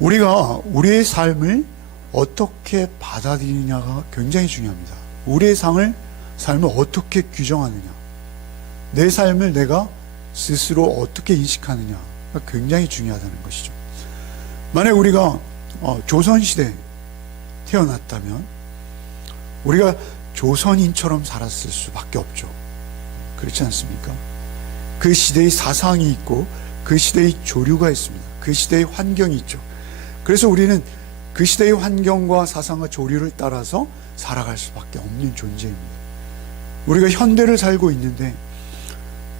우리가 우리의 삶을 어떻게 받아들이느냐가 굉장히 중요합니다. 우리의 삶을 어떻게 규정하느냐, 내 삶을 내가 스스로 어떻게 인식하느냐가 굉장히 중요하다는 것이죠. 만약 우리가 조선시대에 태어났다면 우리가 조선인처럼 살았을 수밖에 없죠. 그렇지 않습니까? 그 시대의 사상이 있고 그 시대의 조류가 있습니다. 그 시대의 환경이 있죠. 그래서 우리는 그 시대의 환경과 사상과 조류를 따라서 살아갈 수밖에 없는 존재입니다. 우리가 현대를 살고 있는데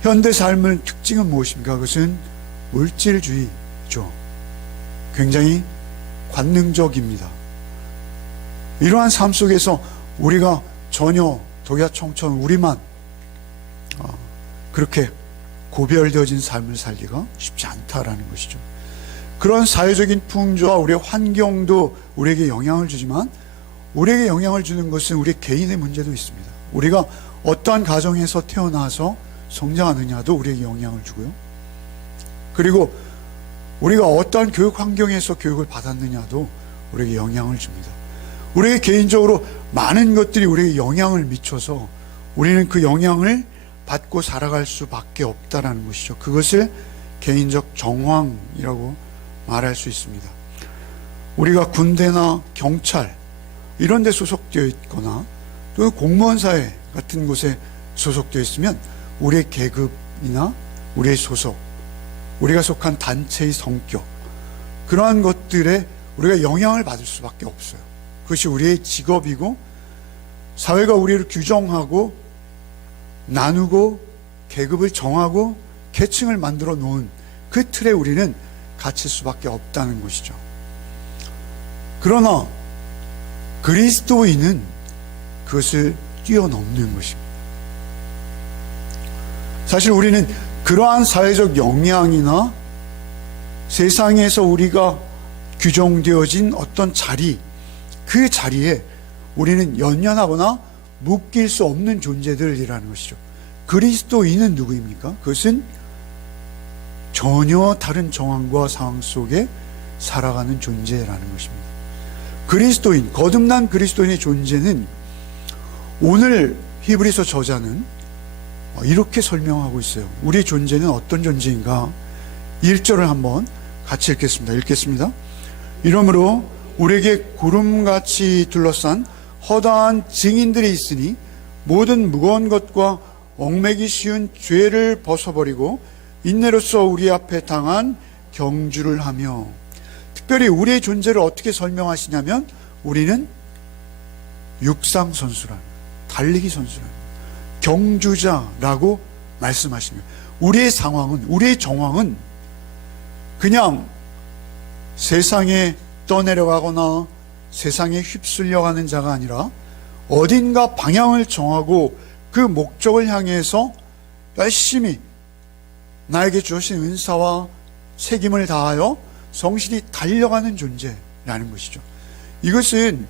현대 삶의 특징은 무엇입니까? 그것은 물질주의죠. 굉장히 관능적입니다. 이러한 삶 속에서 우리가 전혀 독야청천 우리만 그렇게 고별되어진 삶을 살기가 쉽지 않다라는 것이죠. 그런 사회적인 풍조와 우리의 환경도 우리에게 영향을 주지만 우리에게 영향을 주는 것은 우리 개인의 문제도 있습니다. 우리가 어떠한 가정에서 태어나서 성장하느냐도 우리에게 영향을 주고요. 그리고 우리가 어떠한 교육 환경에서 교육을 받았느냐도 우리에게 영향을 줍니다. 우리에게 개인적으로 많은 것들이 우리에게 영향을 미쳐서 우리는 그 영향을 받고 살아갈 수밖에 없다라는 것이죠. 그것을 개인적 정황이라고 말할 수 있습니다. 우리가 군대나 경찰 이런 데 소속되어 있거나 또 공무원 사회 같은 곳에 소속되어 있으면 우리의 계급이나 우리의 소속, 우리가 속한 단체의 성격, 그러한 것들에 우리가 영향을 받을 수밖에 없어요. 그것이 우리의 직업이고 사회가 우리를 규정하고 나누고 계급을 정하고 계층을 만들어 놓은 그 틀에 우리는 갇힐 수밖에 없다는 것이죠. 그러나 그리스도인은 그것을 뛰어넘는 것입니다. 사실 우리는 그러한 사회적 영향이나 세상에서 우리가 규정되어진 어떤 자리, 그 자리에 우리는 연연하거나 묶일 수 없는 존재들이라는 것이죠. 그리스도인은 누구입니까? 그것은 전혀 다른 정황과 상황 속에 살아가는 존재라는 것입니다. 그리스도인, 거듭난 그리스도인의 존재는 오늘 히브리서 저자는 이렇게 설명하고 있어요. 우리의 존재는 어떤 존재인가? 1절을 한번 같이 읽겠습니다. 이러므로 우리에게 구름같이 둘러싼 허다한 증인들이 있으니 모든 무거운 것과 얽매기 쉬운 죄를 벗어버리고 인내로서 우리 앞에 당한 경주를 하며, 특별히 우리의 존재를 어떻게 설명하시냐면 우리는 육상 선수라, 달리기 선수라, 경주자라고 말씀하십니다. 우리의 상황은, 우리의 정황은 그냥 세상에 떠내려가거나 세상에 휩쓸려가는 자가 아니라 어딘가 방향을 정하고 그 목적을 향해서 열심히 나에게 주신 은사와 책임을 다하여 성실히 달려가는 존재라는 것이죠. 이것은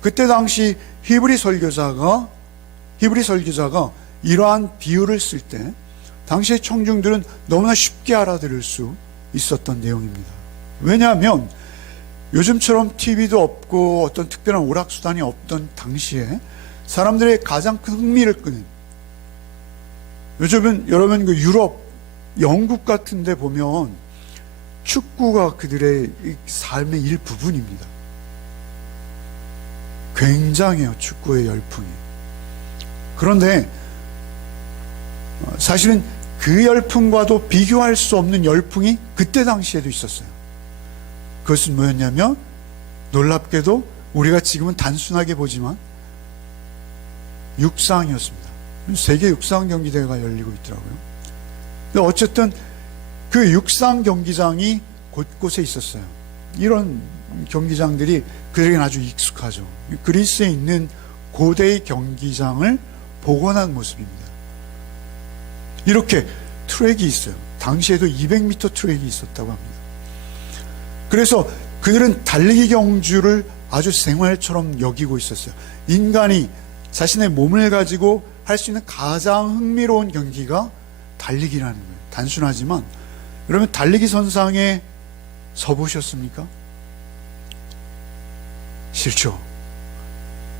그때 당시 히브리 설교자가 이러한 비유를 쓸 때 당시의 청중들은 너무나 쉽게 알아들을 수 있었던 내용입니다. 왜냐하면 요즘처럼 TV도 없고 어떤 특별한 오락수단이 없던 당시에 사람들의 가장 큰 흥미를 끄는, 요즘은 여러분 그 유럽, 영국 같은 데 보면 축구가 그들의 삶의 일부분입니다. 굉장해요, 축구의 열풍이. 그런데 사실은 그 열풍과도 비교할 수 없는 열풍이 그때 당시에도 있었어요. 그것은 뭐였냐면 놀랍게도 우리가 지금은 단순하게 보지만 육상이었습니다. 세계 육상 경기대회가 열리고 있더라고요. 근데 어쨌든 그 육상 경기장이 곳곳에 있었어요. 이런 경기장들이 그들에게는 아주 익숙하죠. 그리스에 있는 고대의 경기장을 복원한 모습입니다. 이렇게 트랙이 있어요. 당시에도 200m 트랙이 있었다고 합니다. 그래서 그들은 달리기 경주를 아주 생활처럼 여기고 있었어요. 인간이 자신의 몸을 가지고 할 수 있는 가장 흥미로운 경기가 달리기라는 거예요. 단순하지만 여러분 달리기 선상에 서보셨습니까? 싫죠.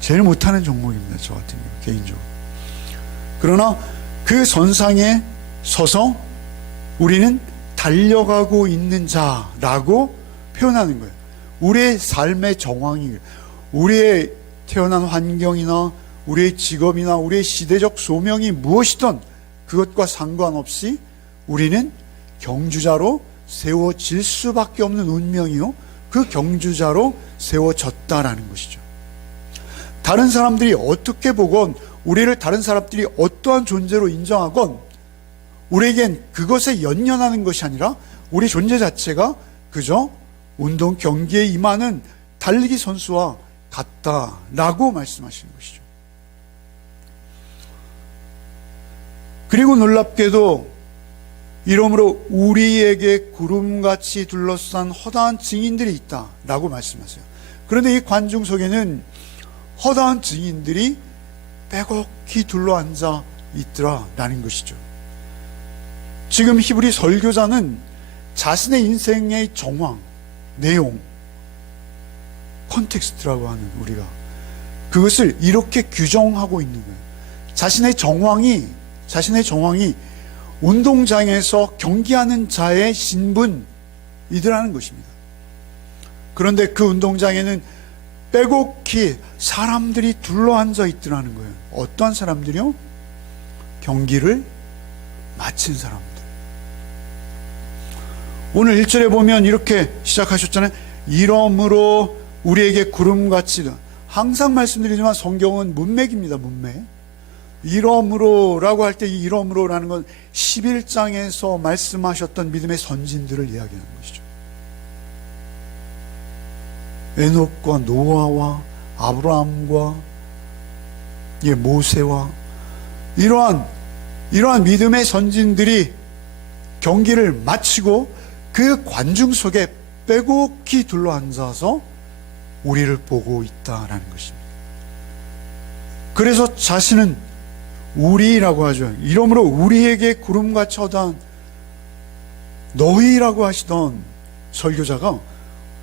제일 못하는 종목입니다. 저 같은 경우 개인적으로. 그러나 그 선상에 서서 우리는 달려가고 있는 자라고 표현하는 거예요. 우리의 삶의 정황이, 우리의 태어난 환경이나 우리의 직업이나 우리의 시대적 소명이 무엇이든 그것과 상관없이 우리는 경주자로 세워질 수밖에 없는 운명이요, 그 경주자로 세워졌다라는 것이죠. 다른 사람들이 어떻게 보건, 우리를 다른 사람들이 어떠한 존재로 인정하건 우리에겐 그것에 연연하는 것이 아니라 우리 존재 자체가 그저 운동 경기에 임하는 달리기 선수와 같다라고 말씀하시는 것이죠. 그리고 놀랍게도 이러므로 우리에게 구름같이 둘러싼 허다한 증인들이 있다라고 말씀하세요. 그런데 이 관중 속에는 허다한 증인들이 빼곡히 둘러앉아 있더라라는 것이죠. 지금 히브리 설교자는 자신의 인생의 정황, 내용, 컨텍스트라고 하는 우리가 그것을 이렇게 규정하고 있는 거예요. 자신의 정황이 운동장에서 경기하는 자의 신분이더라는 것입니다. 그런데 그 운동장에는 빼곡히 사람들이 둘러앉아 있더라는 거예요. 어떠한 사람들이요? 경기를 마친 사람들. 오늘 1절에 보면 이렇게 시작하셨잖아요. 이러므로 우리에게 구름같이. 항상 말씀드리지만 성경은 문맥입니다. 문맥. 이러므로라고 할 때 이 이러므로라는 건 11장에서 말씀하셨던 믿음의 선진들을 이야기하는 것이죠. 에녹과 노아와 아브라함과 모세와 이러한 믿음의 선진들이 경기를 마치고 그 관중 속에 빼곡히 둘러앉아서 우리를 보고 있다라는 것입니다. 그래서 자신은 우리라고 하죠. 이러므로 우리에게 구름같이 허다한 너희라고 하시던 설교자가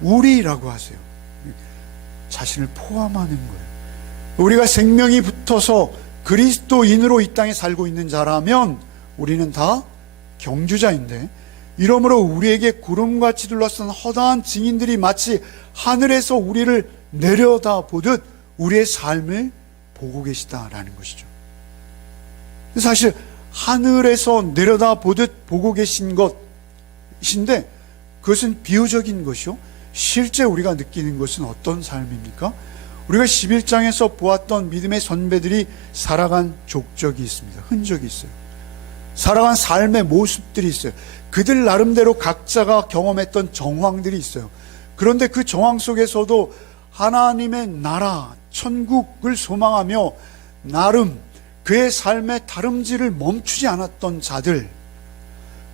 우리라고 하세요. 자신을 포함하는 거예요. 우리가 생명이 붙어서 그리스도인으로 이 땅에 살고 있는 자라면 우리는 다 경주자인데, 이러므로 우리에게 구름같이 둘러싼 허다한 증인들이 마치 하늘에서 우리를 내려다보듯 우리의 삶을 보고 계시다라는 것이죠. 사실 하늘에서 내려다보듯 보고 계신 것인데 그것은 비유적인 것이요, 실제 우리가 느끼는 것은 어떤 삶입니까? 우리가 11장에서 보았던 믿음의 선배들이 살아간 족적이 있습니다. 흔적이 있어요. 살아간 삶의 모습들이 있어요. 그들 나름대로 각자가 경험했던 정황들이 있어요. 그런데 그 정황 속에서도 하나님의 나라, 천국을 소망하며 나름 그의 삶의 다름질을 멈추지 않았던 자들,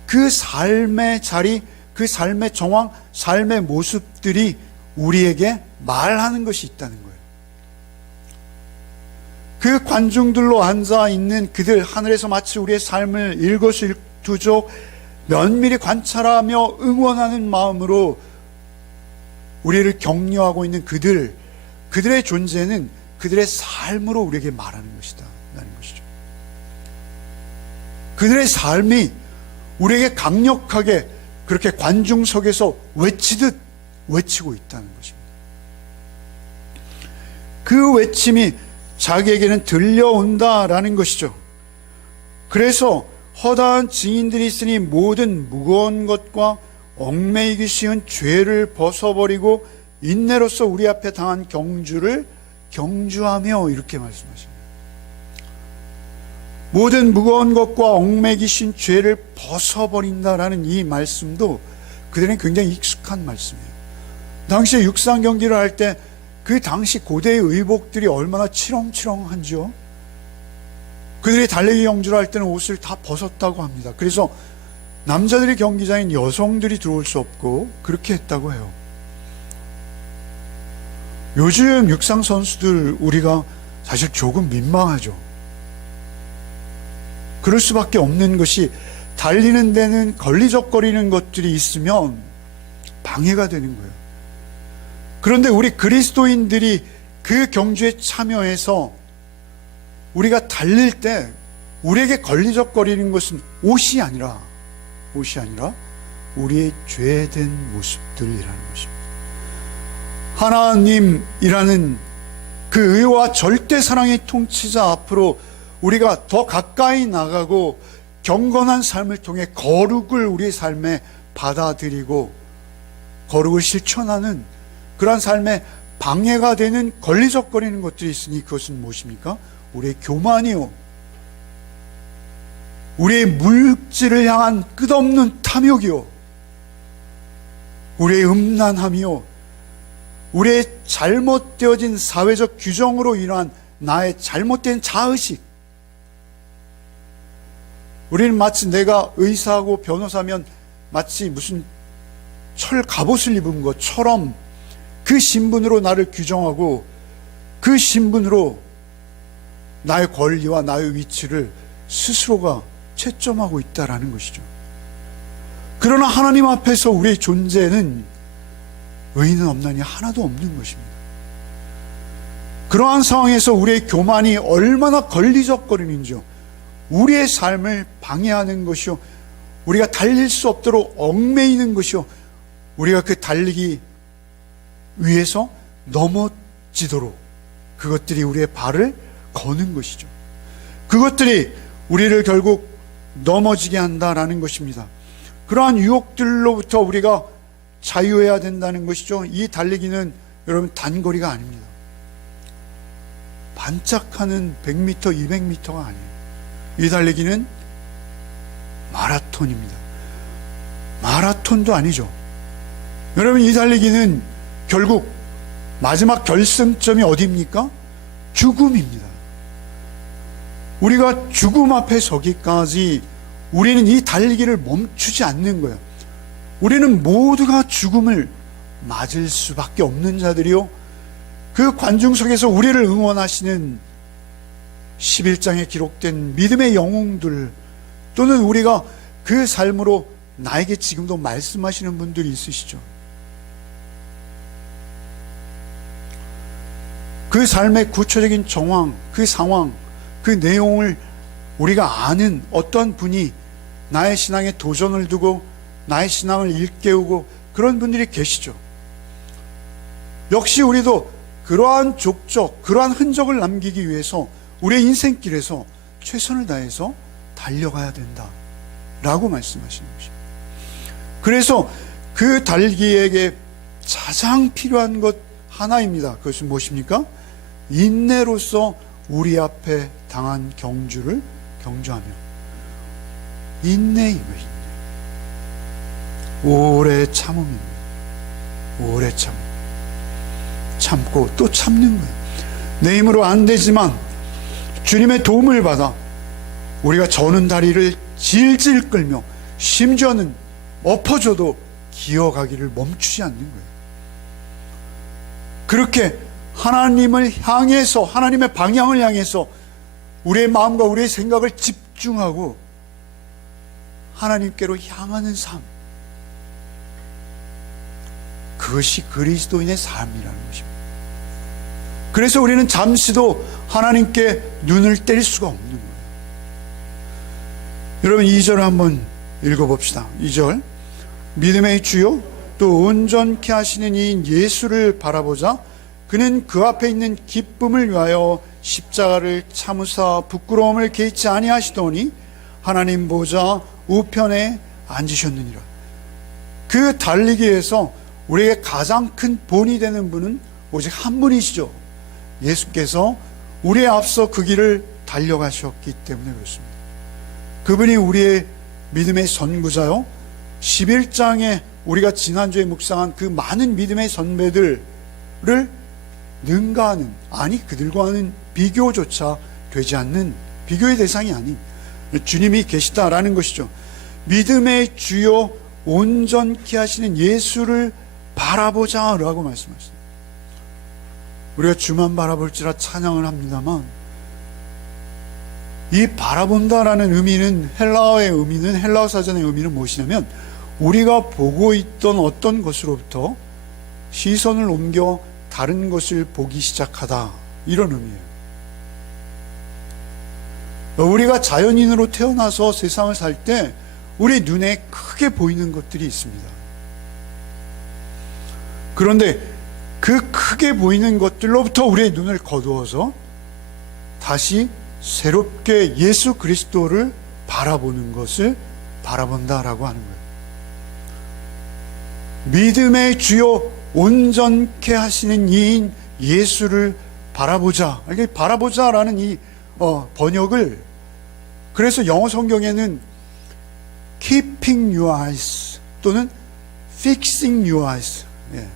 그 삶의 자리, 그 삶의 정황, 삶의 모습들이 우리에게 말하는 것이 있다는 거예요. 그 관중들로 앉아있는 그들, 하늘에서 마치 우리의 삶을 일거수일투족 면밀히 관찰하며 응원하는 마음으로 우리를 격려하고 있는 그들의 존재는 그들의 삶으로 우리에게 말하는 것이다 라는 것이죠. 그들의 삶이 우리에게 강력하게 그렇게 관중석에서 외치듯 외치고 있다는 것입니다. 그 외침이 자기에게는 들려온다라는 것이죠. 그래서 허다한 증인들이 있으니 모든 무거운 것과 얽매이기 쉬운 죄를 벗어버리고 인내로서 우리 앞에 당한 경주를 경주하며, 이렇게 말씀하십니다. 모든 무거운 것과 얽매이기 쉬운 죄를 벗어버린다라는 이 말씀도 그들은 굉장히 익숙한 말씀이에요. 당시에 육상 경기를 할 때 그 당시 고대의 의복들이 얼마나 치렁치렁한지요. 그들이 달리기 경주를 할 때는 옷을 다 벗었다고 합니다. 그래서 남자들이 경기장인 여성들이 들어올 수 없고 그렇게 했다고 해요. 요즘 육상 선수들 우리가 사실 조금 민망하죠. 그럴 수밖에 없는 것이, 달리는 데는 걸리적거리는 것들이 있으면 방해가 되는 거예요. 그런데 우리 그리스도인들이 그 경주에 참여해서 우리가 달릴 때 우리에게 걸리적거리는 것은 옷이 아니라 우리의 죄된 모습들이라는 것입니다. 하나님이라는 그 의와 절대 사랑의 통치자 앞으로 우리가 더 가까이 나가고 경건한 삶을 통해 거룩을 우리의 삶에 받아들이고 거룩을 실천하는 그러한 삶에 방해가 되는 걸리적거리는 것들이 있으니 그것은 무엇입니까? 우리의 교만이요, 우리의 물질을 향한 끝없는 탐욕이요, 우리의 음란함이요, 우리의 잘못되어진 사회적 규정으로 인한 나의 잘못된 자의식. 우리는 마치 내가 의사하고 변호사면 마치 무슨 철 갑옷을 입은 것처럼 그 신분으로 나를 규정하고 그 신분으로 나의 권리와 나의 위치를 스스로가 채점하고 있다라는 것이죠. 그러나 하나님 앞에서 우리의 존재는 의인은 없나니 하나도 없는 것입니다. 그러한 상황에서 우리의 교만이 얼마나 걸리적거리는지요, 우리의 삶을 방해하는 것이요, 우리가 달릴 수 없도록 얽매이는 것이요, 우리가 그 달리기 위해서 넘어지도록 그것들이 우리의 발을 거는 것이죠. 그것들이 우리를 결국 넘어지게 한다라는 것입니다. 그러한 유혹들로부터 우리가 자유해야 된다는 것이죠. 이 달리기는 여러분 단거리가 아닙니다. 반짝하는 100m, 200m가 아니에요. 이 달리기는 마라톤입니다. 마라톤도 아니죠. 여러분, 이 달리기는 결국 마지막 결승점이 어디입니까? 죽음입니다. 우리가 죽음 앞에 서기까지 우리는 이 달리기를 멈추지 않는 거예요. 우리는 모두가 죽음을 맞을 수밖에 없는 자들이요, 그 관중석에서 우리를 응원하시는 11장에 기록된 믿음의 영웅들, 또는 우리가 그 삶으로 나에게 지금도 말씀하시는 분들이 있으시죠. 그 삶의 구체적인 정황, 그 상황, 그 내용을 우리가 아는 어떤 분이 나의 신앙에 도전을 두고 나의 신앙을 일깨우고 그런 분들이 계시죠. 역시 우리도 그러한 족적, 그러한 흔적을 남기기 위해서 우리의 인생길에서 최선을 다해서 달려가야 된다 라고 말씀하시는 것입니다. 그래서 그 달기에게 가장 필요한 것 하나입니다. 그것은 무엇입니까? 인내로서 우리 앞에 당한 경주를 경주하며, 인내이며 인내. 오래 참음입니다. 오래 참고 또 참는 거예요. 내 힘으로 안 되지만 주님의 도움을 받아 우리가 저는 다리를 질질 끌며 심지어는 엎어져도 기어가기를 멈추지 않는 거예요. 그렇게 하나님을 향해서, 하나님의 방향을 향해서 우리의 마음과 우리의 생각을 집중하고 하나님께로 향하는 삶, 그것이 그리스도인의 삶이라는 것입니다. 그래서 우리는 잠시도 하나님께 눈을 뗄 수가 없는 거예요. 여러분, 2절을 한번 읽어봅시다. 2절, 믿음의 주요 또 온전케 하시는 이인 예수를 바라보자. 그는 그 앞에 있는 기쁨을 위하여 십자가를 참으사 부끄러움을 개의치 아니하시더니 하나님 보좌 우편에 앉으셨느니라. 그 달리기에서 우리에게 가장 큰 본이 되는 분은 오직 한 분이시죠. 예수께서 우리의 앞서 그 길을 달려가셨기 때문에 그렇습니다. 그분이 우리의 믿음의 선구자요, 11장에 우리가 지난주에 묵상한 그 많은 믿음의 선배들을 능가하는, 아니 그들과는 비교조차 되지 않는, 비교의 대상이 아닌 주님이 계시다라는 것이죠. 믿음의 주요 온전케 하시는 예수를 바라보자라고 말씀하셨습니다. 우리가 주만 바라볼지라 찬양을 합니다만, 이 바라본다라는 의미는, 헬라어의 의미는, 헬라어 사전의 의미는 무엇이냐면 우리가 보고 있던 어떤 것으로부터 시선을 옮겨 다른 것을 보기 시작하다, 이런 의미예요. 우리가 자연인으로 태어나서 세상을 살 때 우리 눈에 크게 보이는 것들이 있습니다. 그런데 그 크게 보이는 것들로부터 우리의 눈을 거두어서 다시 새롭게 예수 그리스도를 바라보는 것을 바라본다라고 하는 거예요. 믿음의 주요 온전케 하시는 이인 예수를 바라보자. 이게 바라보자라는 이 번역을, 그래서 영어 성경에는 keeping your eyes 또는 fixing your eyes, 예.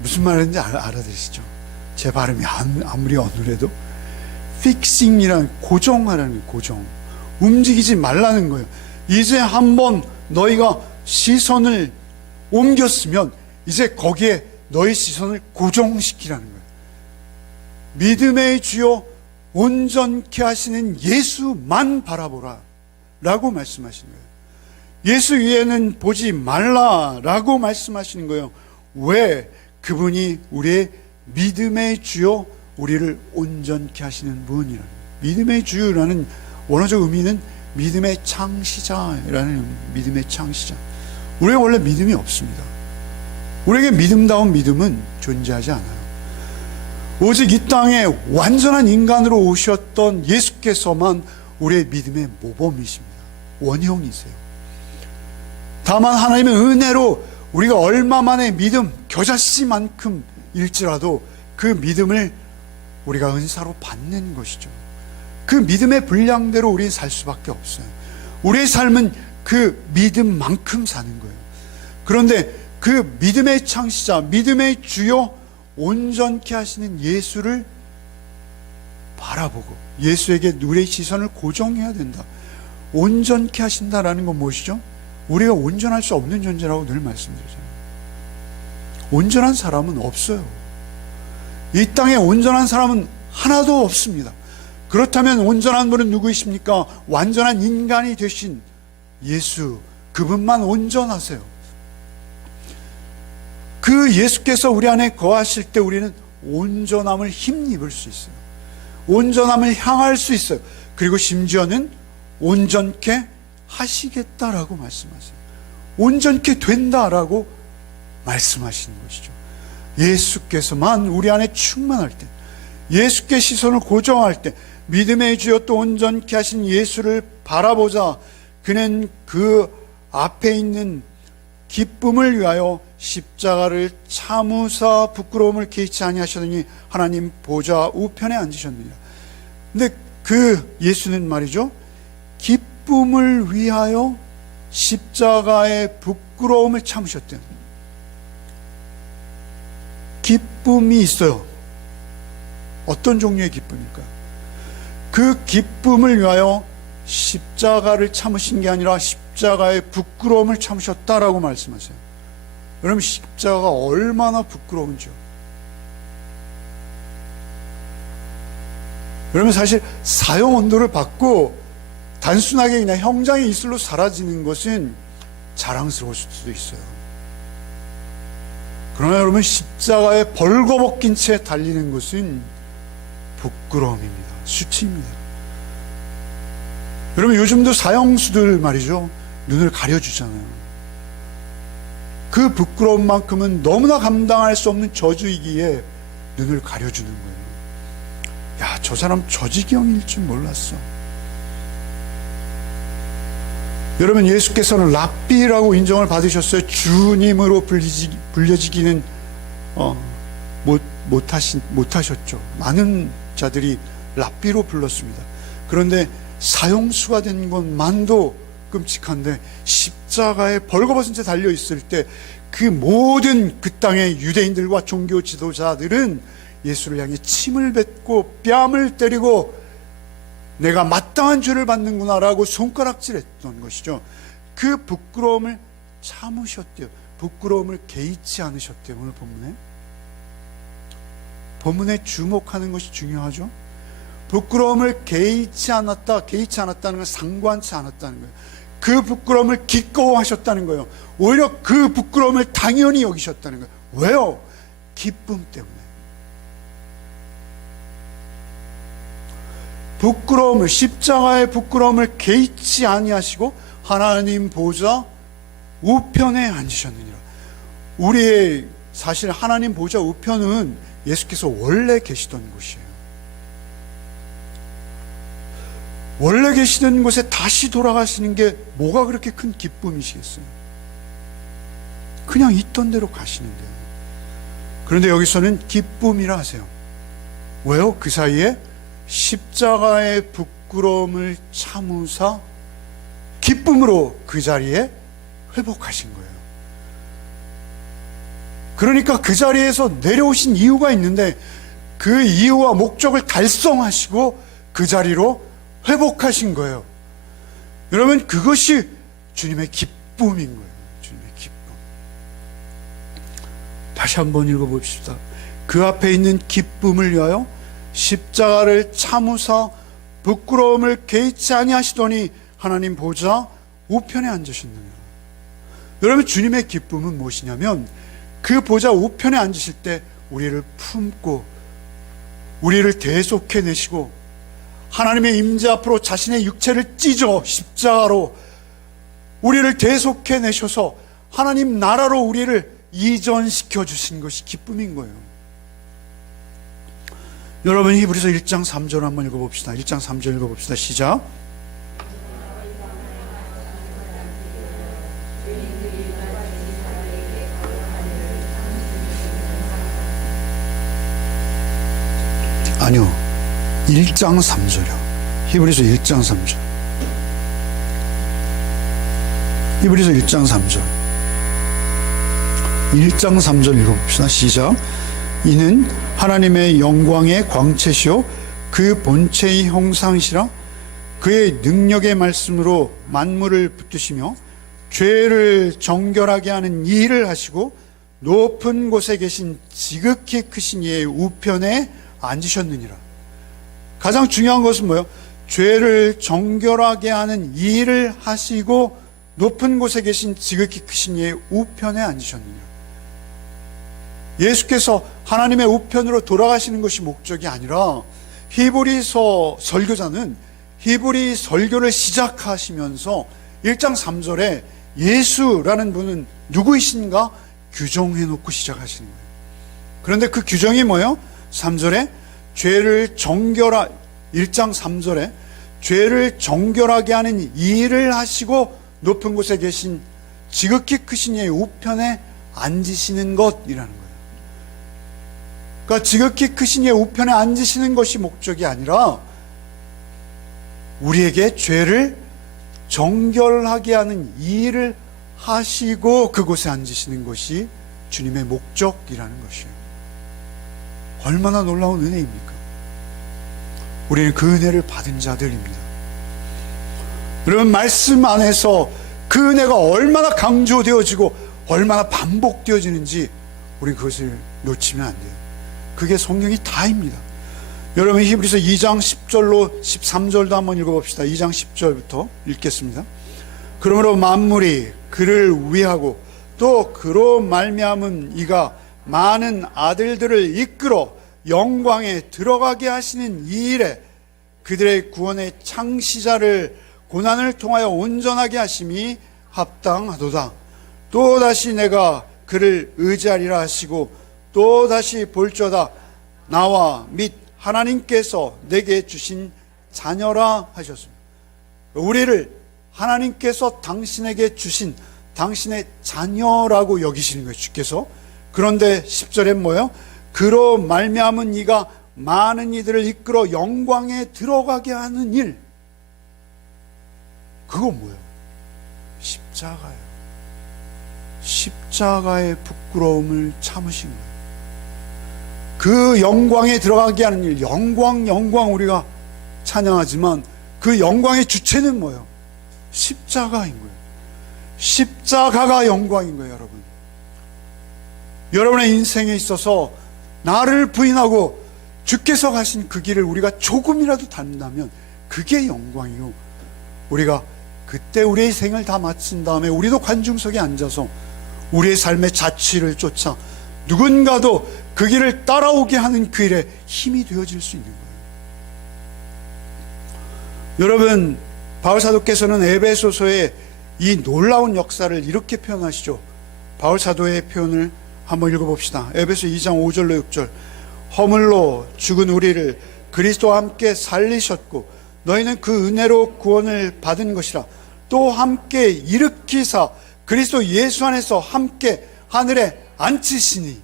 무슨 말인지 알아들으시죠? 제 발음이 아무리 어눌해도 fixing이란 고정하라는, 고정, 움직이지 말라는 거예요. 이제 한번 너희가 시선을 옮겼으면 이제 거기에 너희 시선을 고정시키라는 거예요. 믿음의 주요 온전케 하시는 예수만 바라보라 라고 말씀하시는 거예요. 예수 위에는 보지 말라라고 말씀하시는 거예요. 왜? 그분이 우리의 믿음의 주요, 우리를 온전케 하시는 분이라는 거예요. 믿음의 주라는 원어적 의미는 믿음의 창시자라는, 믿음의 창시자. 우리가 원래 믿음이 없습니다. 우리에게 믿음다운 믿음은 존재하지 않아요. 오직 이 땅에 완전한 인간으로 오셨던 예수께서만 우리의 믿음의 모범이십니다. 원형이세요. 다만 하나님의 은혜로 우리가 얼마만의 믿음, 겨자씨만큼 일지라도 그 믿음을 우리가 은사로 받는 것이죠. 그 믿음의 분량대로 우리는 살 수밖에 없어요. 우리의 삶은 그 믿음만큼 사는 거예요. 그런데 그 믿음의 창시자, 믿음의 주요 온전케 하시는 예수를 바라보고 예수에게 우리의 시선을 고정해야 된다. 온전케 하신다라는 건 무엇이죠? 우리가 온전할 수 없는 존재라고 늘 말씀드리잖아요. 온전한 사람은 없어요. 이 땅에 온전한 사람은 하나도 없습니다. 그렇다면 온전한 분은 누구이십니까? 완전한 인간이 되신 예수, 그분만 온전하세요. 그 예수께서 우리 안에 거하실 때 우리는 온전함을 힘입을 수 있어요. 온전함을 향할 수 있어요. 그리고 심지어는 온전케 하시겠다라고 말씀하세요. 온전케 된다라고 말씀하시는 것이죠. 예수께서만 우리 안에 충만할 때, 예수께 시선을 고정할 때, 믿음의 주여 또 온전케 하신 예수를 바라보자. 그는 그 앞에 있는 기쁨을 위하여 십자가를 참으사 부끄러움을 개의치 아니하셨느니 하나님 보좌 우편에 앉으셨느니라. 근데 그 예수는 말이죠, 기쁨을 위하여 십자가의 부끄러움을 참으셨대요. 기쁨이 있어요. 어떤 종류의 기쁨일까요? 그 기쁨을 위하여 십자가를 참으신 게 아니라 십자가의 부끄러움을 참으셨다라고 말씀하세요. 여러분, 십자가가 얼마나 부끄러운지요. 여러분, 사실 사형 언도를 받고 단순하게 그냥 형장의 이슬로 사라지는 것은 자랑스러울 수도 있어요. 그러나 여러분, 십자가에 벌거벗긴 채 달리는 것은 부끄러움입니다. 수치입니다. 여러분, 요즘도 사형수들 말이죠, 눈을 가려주잖아요. 그 부끄러움만큼은 너무나 감당할 수 없는 저주이기에 눈을 가려주는 거예요. 야, 저 사람 저지경일 줄 몰랐어. 여러분, 예수께서는 랍비라고 인정을 받으셨어요. 주님으로 불려지기는 못하셨죠. 많은 자들이 랍비로 불렀습니다. 그런데 사형수가 된 것만도 끔찍한데, 십자가에 벌거벗은 채 달려있을 때 그 모든 그 땅의 유대인들과 종교 지도자들은 예수를 향해 침을 뱉고 뺨을 때리고 내가 마땅한 죄를 받는구나 라고 손가락질했던 것이죠. 그 부끄러움을 참으셨대요. 부끄러움을 개의치 않으셨대요. 오늘 본문에 주목하는 것이 중요하죠. 부끄러움을 개의치 않았다는 건 상관치 않았다는 거예요. 그 부끄러움을 기꺼워하셨다는 거예요. 오히려 그 부끄러움을 당연히 여기셨다는 거예요. 왜요? 기쁨 때문에. 부끄러움을, 십자가의 부끄러움을 개의치 아니하시고 하나님 보좌 우편에 앉으셨느니라. 우리의 사실 하나님 보좌 우편은 예수께서 원래 계시던 곳이에요. 원래 계시던 곳에 다시 돌아가시는 게 뭐가 그렇게 큰 기쁨이시겠어요? 그냥 있던 대로 가시는데요. 그런데 여기서는 기쁨이라 하세요. 왜요? 그 사이에 십자가의 부끄러움을 참으사 기쁨으로 그 자리에 회복하신 거예요. 그러니까 그 자리에서 내려오신 이유가 있는데 그 이유와 목적을 달성하시고 그 자리로 회복하신 거예요. 여러분, 그것이 주님의 기쁨인 거예요. 주님의 기쁨. 다시 한번 읽어봅시다. 그 앞에 있는 기쁨을 위하여 십자가를 참으사 부끄러움을 개의치 아니하시더니 하나님 보좌 우편에 앉으셨느니라. 여러분, 주님의 기쁨은 무엇이냐면 그 보좌 우편에 앉으실 때 우리를 품고 우리를 대속해내시고 하나님의 임재 앞으로 자신의 육체를 찢어 십자가로 우리를 대속해내셔서 하나님 나라로 우리를 이전시켜 주신 것이 기쁨인 거예요. 여러분, 히브리서 1장 3절 한번 읽어봅시다. 1장 3절 읽어봅시다. 시작. 아니요, 1장 3절이요. 히브리서 1장 3절. 히브리서 1장 3절. 1장 3절 읽어봅시다. 시작. 이는 하나님의 영광의 광채시요 그 본체의 형상이시라 그의 능력의 말씀으로 만물을 붙드시며 죄를 정결하게 하는 일을 하시고 높은 곳에 계신 지극히 크신 이의 우편에 앉으셨느니라. 가장 중요한 것은 뭐예요? 죄를 정결하게 하는 일을 하시고 높은 곳에 계신 지극히 크신 이의 우편에 앉으셨느니라. 예수께서 하나님의 우편으로 돌아가시는 것이 목적이 아니라 히브리서 설교자는 히브리 설교를 시작하시면서 1장 3절에 예수라는 분은 누구이신가 규정해 놓고 시작하시는 거예요. 그런데 그 규정이 뭐예요? 3절에 죄를 1장 3절에 죄를 정결하게 하는 일을 하시고 높은 곳에 계신 지극히 크신 이의 우편에 앉으시는 것이라는 거예요. 그러니까 지극히 크신 이의 우편에 앉으시는 것이 목적이 아니라 우리에게 죄를 정결하게 하는 일을 하시고 그곳에 앉으시는 것이 주님의 목적이라는 것이에요. 얼마나 놀라운 은혜입니까? 우리는 그 은혜를 받은 자들입니다. 여러분, 말씀 안에서 그 은혜가 얼마나 강조되어지고 얼마나 반복되어지는지 우리 그것을 놓치면 안 돼요. 그게 성경이 다입니다. 여러분, 히브리서 2장 10절로 13절도 한번 읽어봅시다. 2장 10절부터 읽겠습니다. 그러므로 만물이 그를 위하고 또 그로 말미암은 이가 많은 아들들을 이끌어 영광에 들어가게 하시는 이 일에 그들의 구원의 창시자를 고난을 통하여 온전하게 하심이 합당하도다. 또다시 내가 그를 의지하리라 하시고 또다시 볼저다 나와 및 하나님께서 내게 주신 자녀라 하셨습니다. 우리를 하나님께서 당신에게 주신 당신의 자녀라고 여기시는 거예요, 주께서. 그런데 10절엔 뭐예요? 그로 말미암은 이가 많은 이들을 이끌어 영광에 들어가게 하는 일. 그건 뭐예요? 십자가예요. 십자가의 부끄러움을 참으신 거예요. 그 영광에 들어가게 하는 일, 영광 우리가 찬양하지만 그 영광의 주체는 뭐예요? 십자가인 거예요. 십자가가 영광인 거예요, 여러분. 여러분의 인생에 있어서 나를 부인하고 주께서 가신 그 길을 우리가 조금이라도 닿는다면 그게 영광이요. 우리가 그때 우리의 생을 다 마친 다음에 우리도 관중석에 앉아서 우리의 삶의 자취를 쫓아 누군가도 그 길을 따라오게 하는 그 일에 힘이 되어질 수 있는 거예요. 여러분, 바울 사도께서는 에베소서의 이 놀라운 역사를 이렇게 표현하시죠. 바울 사도의 표현을 한번 읽어봅시다. 에베소 2장 5절로 6절. 허물로 죽은 우리를 그리스도와 함께 살리셨고 너희는 그 은혜로 구원을 받은 것이라. 또 함께 일으키사 그리스도 예수 안에서 함께 하늘에 앉히시니.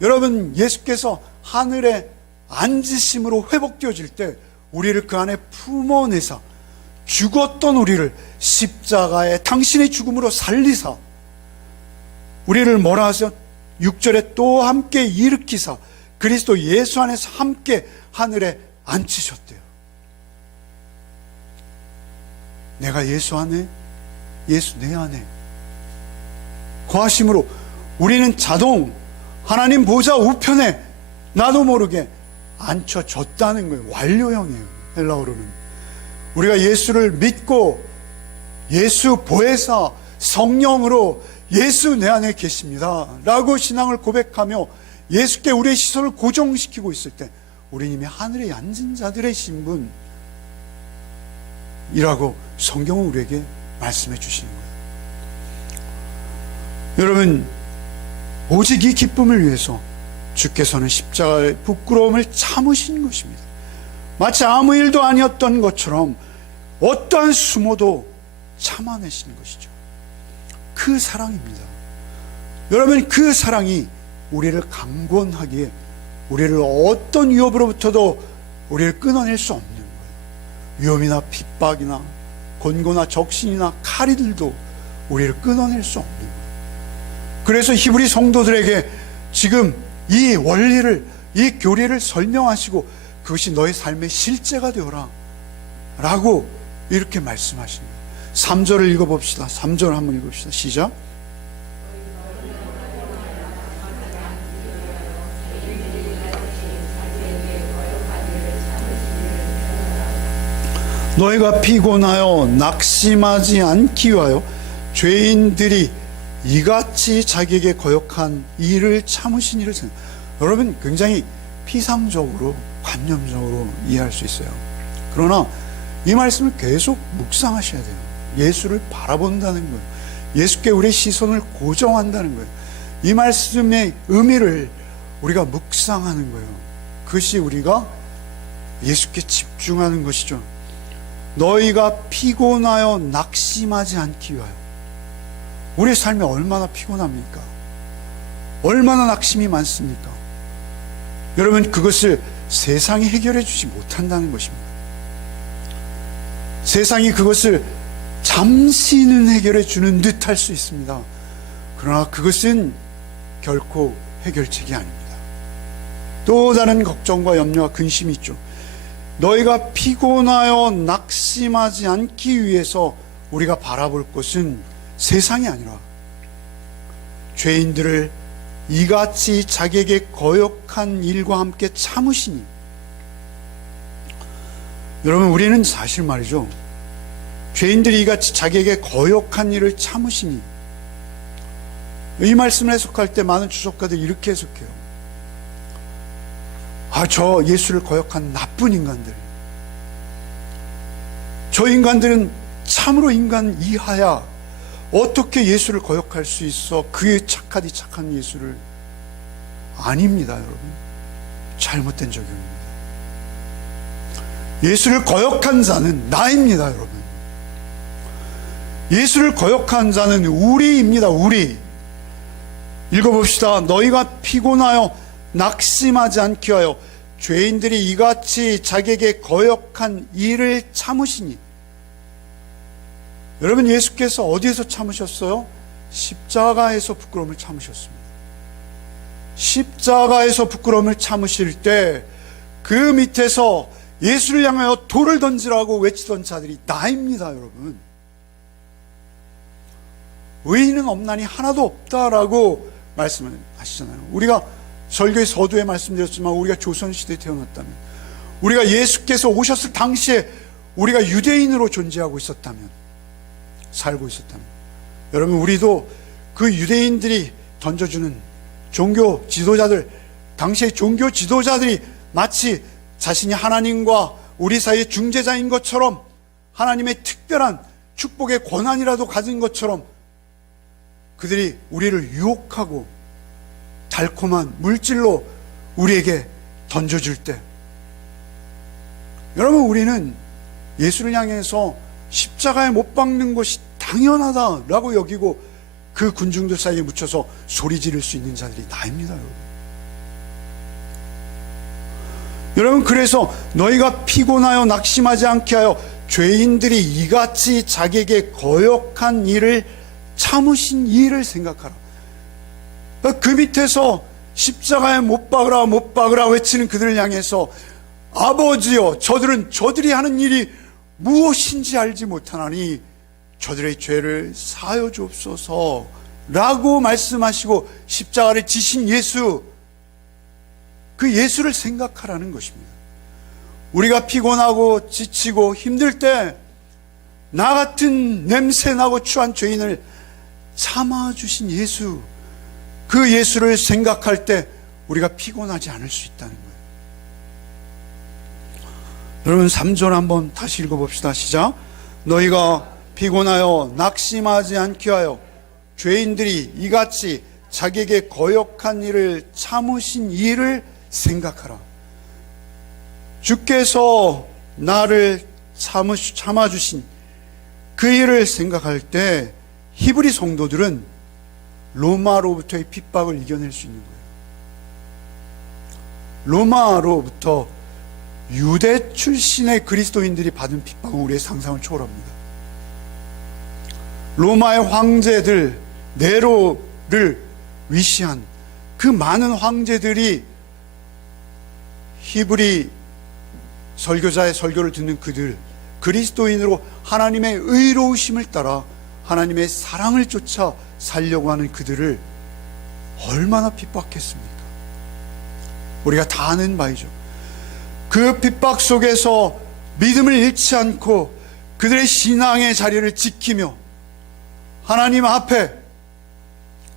여러분, 예수께서 하늘에 앉으심으로 회복되어질 때 우리를 그 안에 품어내사 죽었던 우리를 십자가에 당신의 죽음으로 살리사 우리를 뭐라 하세요? 6절에 또 함께 일으키사 그리스도 예수 안에서 함께 하늘에 앉히셨대요. 내가 예수 안에, 예수 내 안에 거하심으로 우리는 자동 하나님 보좌 우편에 나도 모르게 앉혀졌다는 거예요. 완료형이에요. 헬라어로는. 우리가 예수를 믿고 예수 보혜사 성령으로 예수 내 안에 계십니다 라고 신앙을 고백하며 예수께 우리의 시선을 고정시키고 있을 때 우리는 이미 하늘에 앉은 자들의 신분이라고 성경은 우리에게 말씀해 주시는 거예요. 여러분, 오직 이 기쁨을 위해서 주께서는 십자가의 부끄러움을 참으신 것입니다. 마치 아무 일도 아니었던 것처럼 어떠한 수모도 참아내시는 것이죠. 그 사랑입니다. 여러분, 그 사랑이 우리를 강권하기에 우리를 어떤 위협으로부터도 우리를 끊어낼 수 없는 거예요. 위험이나 핍박이나 권고나 적신이나 칼이들도 우리를 끊어낼 수 없는 거예요. 그래서 히브리 성도들에게 지금 이 원리를, 이 교리를 설명하시고 그것이 너의 삶의 실제가 되어라 라고 이렇게 말씀하십니다. 3절을 읽어봅시다. 3절 한번 읽어봅시다. 시작. 너희가 피곤하여 낙심하지 않기 위하여 죄인들이 이같이 자기에게 거역한 일을 참으신 일을 생각. 여러분, 굉장히 피상적으로 관념적으로 이해할 수 있어요. 그러나 이 말씀을 계속 묵상하셔야 돼요. 예수를 바라본다는 거예요. 예수께 우리의 시선을 고정한다는 거예요. 이 말씀의 의미를 우리가 묵상하는 거예요. 그것이 우리가 예수께 집중하는 것이죠. 너희가 피곤하여 낙심하지 않기 위하여. 우리의 삶이 얼마나 피곤합니까? 얼마나 낙심이 많습니까? 여러분, 그것을 세상이 해결해 주지 못한다는 것입니다. 세상이 그것을 잠시는 해결해 주는 듯 할 수 있습니다. 그러나 그것은 결코 해결책이 아닙니다. 또 다른 걱정과 염려와 근심이 있죠. 너희가 피곤하여 낙심하지 않기 위해서 우리가 바라볼 것은 세상이 아니라 죄인들을 이같이 자기에게 거역한 일과 함께 참으시니. 여러분, 우리는 사실 말이죠, 죄인들이 이같이 자기에게 거역한 일을 참으시니, 이 말씀을 해석할 때 많은 주석가들이 이렇게 해석해요. 저 예수를 거역한 나쁜 인간들, 저 인간들은 참으로 인간 이하야. 어떻게 예수를 거역할 수 있어? 그의 착하디 착한 예수를. 아닙니다, 여러분. 잘못된 적용입니다. 예수를 거역한 자는 나입니다, 여러분. 예수를 거역한 자는 우리입니다, 우리. 읽어봅시다. 너희가 피곤하여 낙심하지 않기 위하여 죄인들이 이같이 자기에게 거역한 일을 참으시니. 여러분, 예수께서 어디에서 참으셨어요? 십자가에서 부끄러움을 참으셨습니다. 십자가에서 부끄러움을 참으실 때 그 밑에서 예수를 향하여 돌을 던지라고 외치던 자들이 나입니다, 여러분. 의인은 없나니 하나도 없다라고 말씀을 하시잖아요. 우리가 설교의 서두에 말씀드렸지만 우리가 조선시대에 태어났다면, 우리가 예수께서 오셨을 당시에 우리가 유대인으로 존재하고 있었다면, 살고 있었다면, 여러분 우리도 그 유대인들이 던져주는 종교 지도자들, 당시의 종교 지도자들이 마치 자신이 하나님과 우리 사이의 중재자인 것처럼, 하나님의 특별한 축복의 권한이라도 가진 것처럼 그들이 우리를 유혹하고 달콤한 물질로 우리에게 던져줄 때, 여러분 우리는 예수를 향해서 십자가에 못 박는 것이 당연하다라고 여기고 그 군중들 사이에 묻혀서 소리 지를 수 있는 자들이 나입니다. 여러분 그래서 너희가 피곤하여 낙심하지 않게 하여 죄인들이 이같이 자기에게 거역한 일을 참으신 이를 생각하라. 그 밑에서 십자가에 못 박으라 못 박으라 외치는 그들을 향해서 아버지여 저들은 저들이 하는 일이 무엇인지 알지 못하나니 저들의 죄를 사하여 주옵소서 라고 말씀하시고 십자가를 지신 예수, 그 예수를 생각하라는 것입니다. 우리가 피곤하고 지치고 힘들 때 나 같은 냄새나고 추한 죄인을 참아주신 예수, 그 예수를 생각할 때 우리가 피곤하지 않을 수 있다는 거예요. 여러분 3절 한번 다시 읽어봅시다. 시작. 너희가 피곤하여 낙심하지 않게 하여 죄인들이 이같이 자기에게 거역한 일을 참으신 이를 생각하라. 주께서 나를 참아주신 그 일을 생각할 때 히브리 성도들은 로마로부터의 핍박을 이겨낼 수 있는 거예요. 로마로부터 유대 출신의 그리스도인들이 받은 핍박은 우리의 상상을 초월합니다. 로마의 황제들, 네로를 위시한 그 많은 황제들이 히브리 설교자의 설교를 듣는 그들, 그리스도인으로 하나님의 의로우심을 따라 하나님의 사랑을 쫓아 살려고 하는 그들을 얼마나 핍박했습니까? 우리가 다 아는 바이죠. 그 핍박 속에서 믿음을 잃지 않고 그들의 신앙의 자리를 지키며 하나님 앞에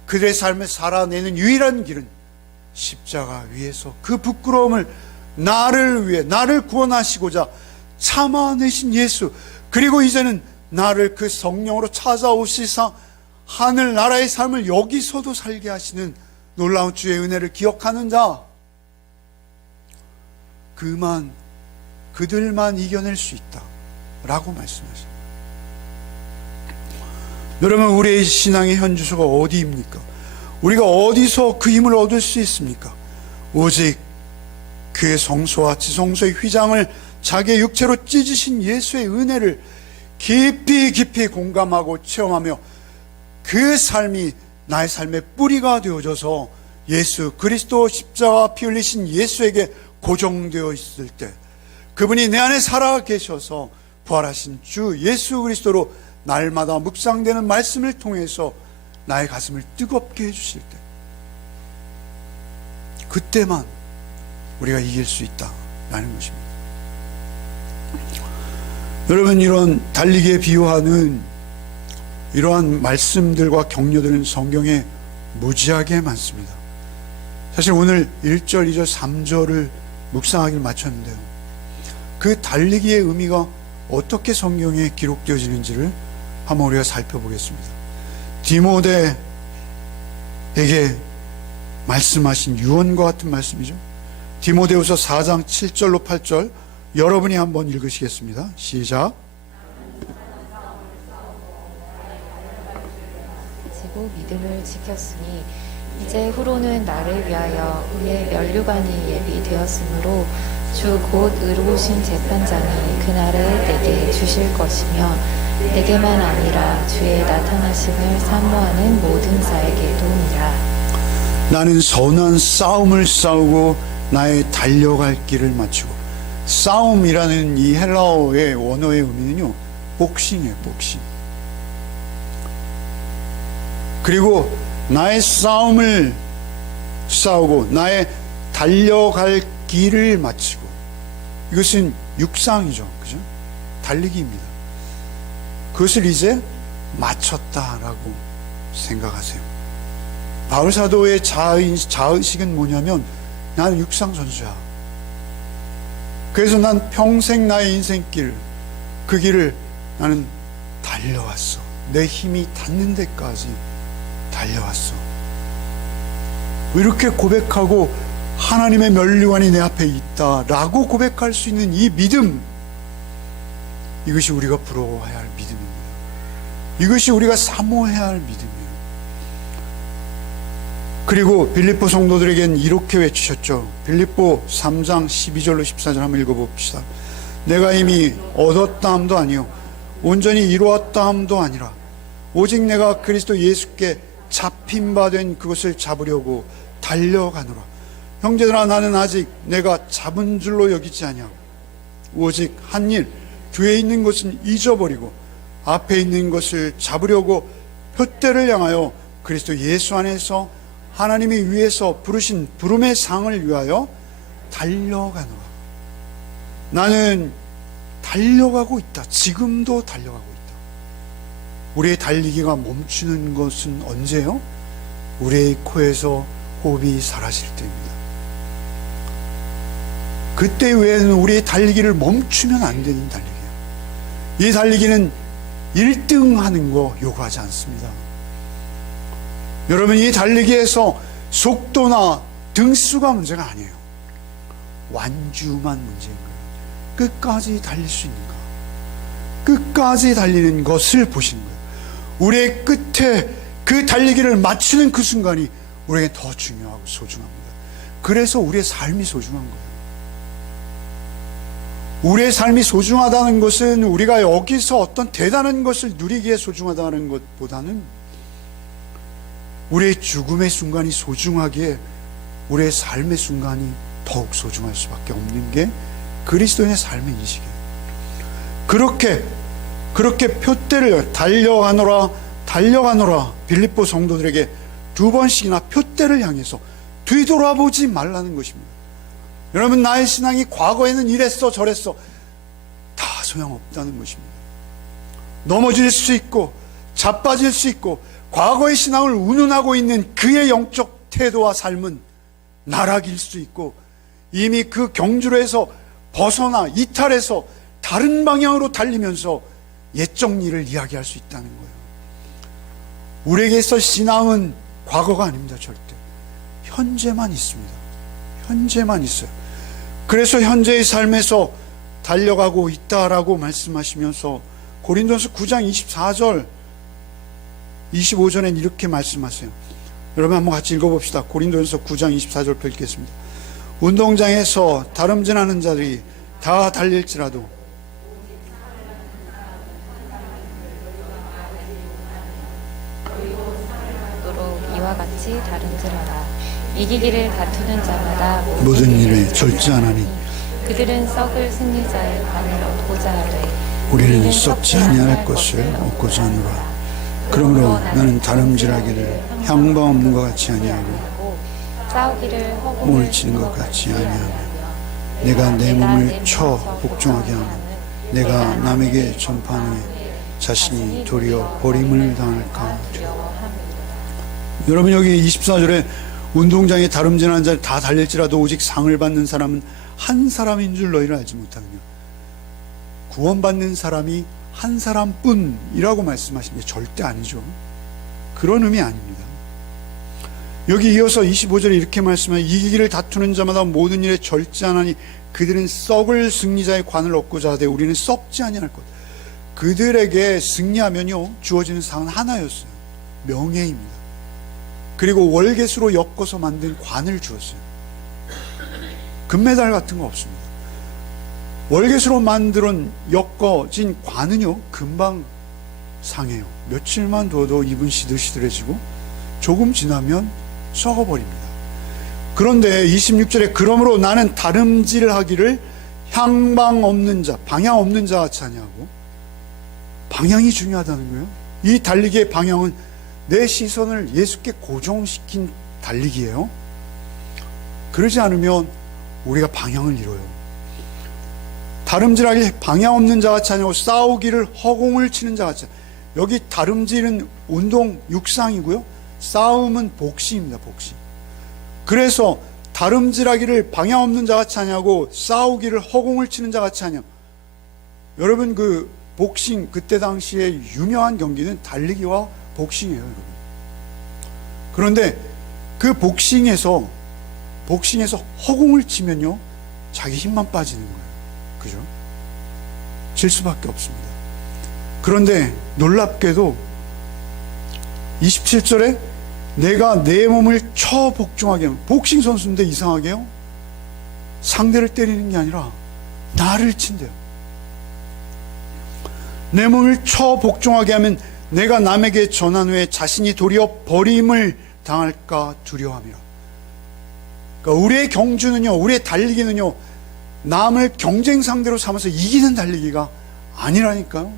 그들의 삶을 살아내는 유일한 길은 십자가 위에서 그 부끄러움을 나를 위해, 나를 구원하시고자 참아내신 예수, 그리고 이제는 나를 그 성령으로 찾아오시사 하늘나라의 삶을 여기서도 살게 하시는 놀라운 주의 은혜를 기억하는 자, 그들만 이겨낼 수 있다 라고 말씀하십니다. 여러분 우리의 신앙의 현주소가 어디입니까? 우리가 어디서 그 힘을 얻을 수 있습니까? 오직 그의 성소와 지성소의 휘장을 자기의 육체로 찢으신 예수의 은혜를 깊이 깊이 공감하고 체험하며 그 삶이 나의 삶의 뿌리가 되어져서 예수 그리스도 십자가 피 흘리신 예수에게 고정되어 있을 때, 그분이 내 안에 살아 계셔서 부활하신 주 예수 그리스도로 날마다 묵상되는 말씀을 통해서 나의 가슴을 뜨겁게 해주실 때, 그때만 우리가 이길 수 있다라는 것입니다. 여러분 이런 달리기에 비유하는 이러한 말씀들과 격려들은 성경에 무지하게 많습니다. 사실 오늘 1절, 2절, 3절을 묵상하기를 마쳤는데요, 그 달리기의 의미가 어떻게 성경에 기록되어지는지를 한번 우리가 살펴보겠습니다. 디모데에게 말씀하신 유언과 같은 말씀이죠. 디모데후서 4장 7절로 8절 여러분이 한번 읽으시겠습니다. 시작. 지고 믿음을 지켰으니 이제 후로는 나를 위하여 의의 면류관이 예비되었으므로 주 곧 의로우신 재판장이 그날을 내게 주실 것이며 내게만 아니라 주의 나타나심을 사모하는 모든 자에게도니라. 나는 선한 싸움을 싸우고 나의 달려갈 길을 마치고. 싸움이라는 이 헬라어의 원어의 의미는요, 복싱이에요, 복싱. 그리고 나의 싸움을 싸우고 나의 달려갈 길을 마치고. 이것은 육상이죠, 그죠? 달리기입니다. 그것을 이제 마쳤다라고 생각하세요. 바울 사도의 자의식은 뭐냐면 나는 육상 선수야. 그래서 난 평생 나의 인생길, 그 길을 나는 달려왔어. 내 힘이 닿는 데까지 달려왔어. 이렇게 고백하고 하나님의 면류관이 내 앞에 있다라고 고백할 수 있는 이 믿음, 이것이 우리가 부러워해야 할 믿음입니다. 이것이 우리가 사모해야 할 믿음이에요. 그리고 빌립보 성도들에겐 이렇게 외치셨죠. 빌립보 3장 12절로 14절 한번 읽어봅시다. 내가 이미 얻었다 함도 아니요 온전히 이루었다 함도 아니라 오직 내가 그리스도 예수께 잡힌 바 된 그것을 잡으려고 달려가노라. 형제들아, 나는 아직 내가 잡은 줄로 여기지 아니하고 오직 한 일, 뒤에 있는 것은 잊어버리고 앞에 있는 것을 잡으려고 표대를 향하여 그리스도 예수 안에서 하나님이 위에서 부르신 부름의 상을 위하여 달려가노라. 나는 달려가고 있다. 지금도 달려가고 있다. 우리의 달리기가 멈추는 것은 언제요? 우리의 코에서 호흡이 사라질 때입니다. 그때 외에는 우리의 달리기를 멈추면 안 되는 달리기예요. 이 달리기는 1등 하는 거 요구하지 않습니다. 여러분, 이 달리기에서 속도나 등수가 문제가 아니에요. 완주만 문제인 거예요. 끝까지 달릴 수 있는가? 끝까지 달리는 것을 보시는 거예요. 우리의 끝에 그 달리기를 마치는 그 순간이 우리에게 더 중요하고 소중합니다. 그래서 우리의 삶이 소중한 거예요. 우리의 삶이 소중하다는 것은 우리가 여기서 어떤 대단한 것을 누리기에 소중하다는 것보다는 우리의 죽음의 순간이 소중하기에 우리의 삶의 순간이 더욱 소중할 수밖에 없는 게 그리스도인의 삶의 인식이에요. 그렇게 표대를 달려가노라 빌립보 성도들에게 2번씩이나 표대를 향해서 뒤돌아보지 말라는 것입니다. 여러분, 나의 신앙이 과거에는 이랬어 저랬어 다 소용없다는 것입니다. 넘어질 수 있고 자빠질 수 있고 과거의 신앙을 운운하고 있는 그의 영적 태도와 삶은 나락일 수 있고 이미 그 경주로에서 벗어나 이탈해서 다른 방향으로 달리면서 옛적 일을 이야기할 수 있다는 거예요. 우리에게서 신앙은 과거가 아닙니다. 절대 현재만 있습니다. 현재만 있어요. 그래서 현재의 삶에서 달려가고 있다라고 말씀하시면서 고린도전서 9장 24절 25절엔 이렇게 말씀하세요. 여러분 한번 같이 읽어봅시다. 고린도전서 9장 24절 펼겠습니다. 운동장에서 다름질하는 자들이 다 달릴지라도 이와 같이 다름질하라. 이기기를 다투는 자마다 모든 일에 절제하나니 그들은 썩을 승리자의 관을 얻고자 하되 우리는 썩지 아니할 것을 얻고자 하노라. 그러므로 나는 다름질하기를 향방 없는 것 같이 아니하고 싸우기를 몸을 치는 것 같이 아니하며 내가 내 몸을 쳐 복종하게 하며 내가 남에게 전파하니 자신이 도리어 버림을 당할까 두려워. 여러분, 여기 24절에 운동장에 다름질하는 자를 다 달릴지라도 오직 상을 받는 사람은 한 사람인 줄 너희를 알지 못하느냐. 구원받는 사람이 한 사람뿐이라고 말씀하시는데 절대 아니죠. 그런 의미 아닙니다. 여기 이어서 25절에 이렇게 말씀하여 이기기를 다투는 자마다 모든 일에 절제하나니 그들은 썩을 승리자의 관을 얻고자 하되 우리는 썩지 아니할 것. 그들에게 승리하면요 주어지는 상은 하나였어요. 명예입니다. 그리고 월계수로 엮어서 만든 관을 주었어요. 금메달 같은 거 없습니다. 월계수로 만든 엮어진 관은요 금방 상해요. 며칠만 둬도 입은 시들시들해지고 조금 지나면 썩어버립니다. 그런데 26절에 그러므로 나는 다름질하기를 향방 없는 자, 방향 없는 자 같이 하냐고. 방향이 중요하다는 거예요. 이 달리기의 방향은 내 시선을 예수께 고정시킨 달리기예요. 그러지 않으면 우리가 방향을 잃어요. 다름질하기 방향 없는 자같이 아니고 싸우기를 허공을 치는 자같이. 여기 다름질은 운동 육상이고요, 싸움은 복싱입니다. 복싱. 그래서 다름질하기를 방향 없는 자같이 하냐고 싸우기를 허공을 치는 자같이 하냐. 여러분, 그 복싱, 그때 당시에 유명한 경기는 달리기와 복싱이에요, 여러분. 그런데 그 복싱에서 허공을 치면요, 자기 힘만 빠지는 거예요. 그죠? 질 수밖에 없습니다. 그런데 놀랍게도 27절에 내가 내 몸을 쳐 복종하게 하면, 복싱 선수인데 이상하게요, 상대를 때리는 게 아니라 나를 친대요. 내 몸을 쳐 복종하게 하면 내가 남에게 전한 후에 자신이 도리어 버림을 당할까 두려워함이라. 그러니까 우리의 경주는요, 우리의 달리기는요, 남을 경쟁 상대로 삼아서 이기는 달리기가 아니라니까요.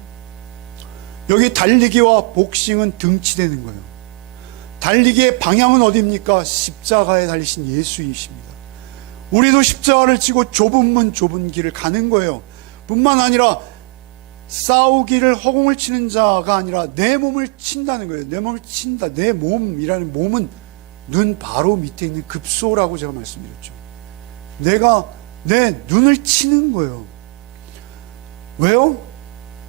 여기 달리기와 복싱은 등치되는 거예요. 달리기의 방향은 어디입니까? 십자가에 달리신 예수이십니다. 우리도 십자가를 지고 좁은 문 좁은 길을 가는 거예요. 뿐만 아니라 싸우기를 허공을 치는 자가 아니라 내 몸을 친다는 거예요. 내 몸을 친다. 내 몸이라는 몸은 눈 바로 밑에 있는 급소라고 제가 말씀드렸죠. 내가 내 눈을 치는 거예요. 왜요?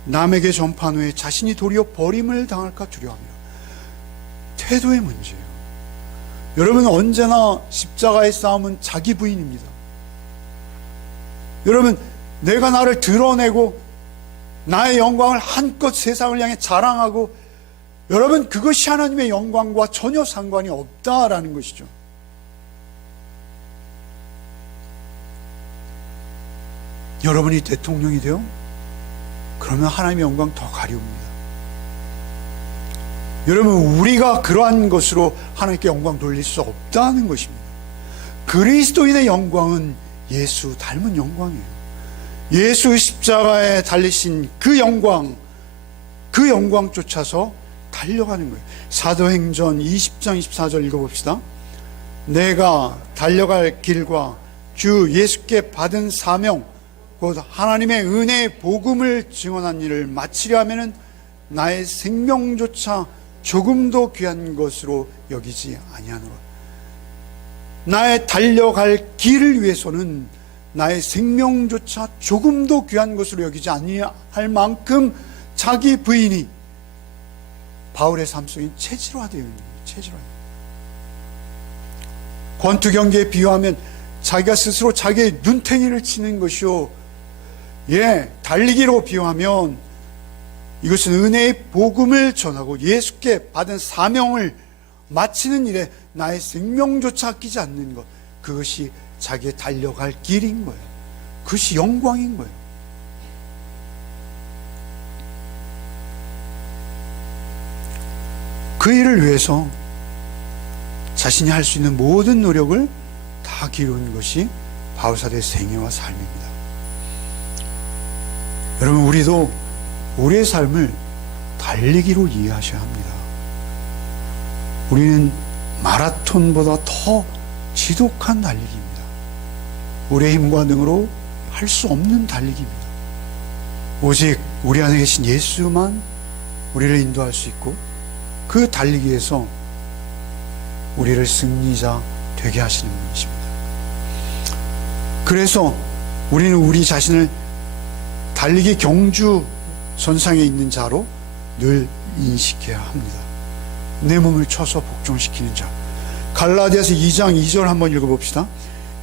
남에게 전파한 후에 자신이 도리어 버림을 당할까 두려워합니다. 태도의 문제예요. 여러분, 언제나 십자가의 싸움은 자기 부인입니다. 여러분, 내가 나를 드러내고 나의 영광을 한껏 세상을 향해 자랑하고, 여러분, 그것이 하나님의 영광과 전혀 상관이 없다라는 것이죠. 여러분이 대통령이 돼요? 그러면 하나님의 영광 더 가리웁니다. 여러분, 우리가 그러한 것으로 하나님께 영광 돌릴 수 없다는 것입니다. 그리스도인의 영광은 예수 닮은 영광이에요. 예수 십자가에 달리신 그 영광, 그 영광 쫓아서 달려가는 거예요. 사도행전 20장 24절 읽어봅시다. 내가 달려갈 길과 주 예수께 받은 사명, 곧 하나님의 은혜의 복음을 증언한 일을 마치려 하면은 나의 생명조차 조금도 귀한 것으로 여기지 아니하노라. 나의 달려갈 길을 위해서는 나의 생명조차 조금도 귀한 것으로 여기지 아니할 만큼 자기 부인이 바울의 삶 속에 체질화되어 있는 거예요. 체질화. 권투 경기에 비유하면 자기가 스스로 자기의 눈탱이를 치는 것이요, 달리기로 비유하면 이것은 은혜의 복음을 전하고 예수께 받은 사명을 마치는 일에 나의 생명조차 아끼지 않는 것, 그것이 자기의 달려갈 길인 거예요. 그것이 영광인 거예요. 그 일을 위해서 자신이 할 수 있는 모든 노력을 다 기울인 것이 바울사도의 생애와 삶입니다. 여러분, 우리도 우리의 삶을 달리기로 이해하셔야 합니다. 우리는 마라톤보다 더 지독한 달리기입니다. 우리의 힘과 능으로 할 수 없는 달리기입니다. 오직 우리 안에 계신 예수만 우리를 인도할 수 있고, 그 달리기에서 우리를 승리자 되게 하시는 분이십니다. 그래서 우리는 우리 자신을 달리기 경주 선상에 있는 자로 늘 인식해야 합니다. 내 몸을 쳐서 복종시키는 자. 갈라디아서 2장 2절 한번 읽어봅시다.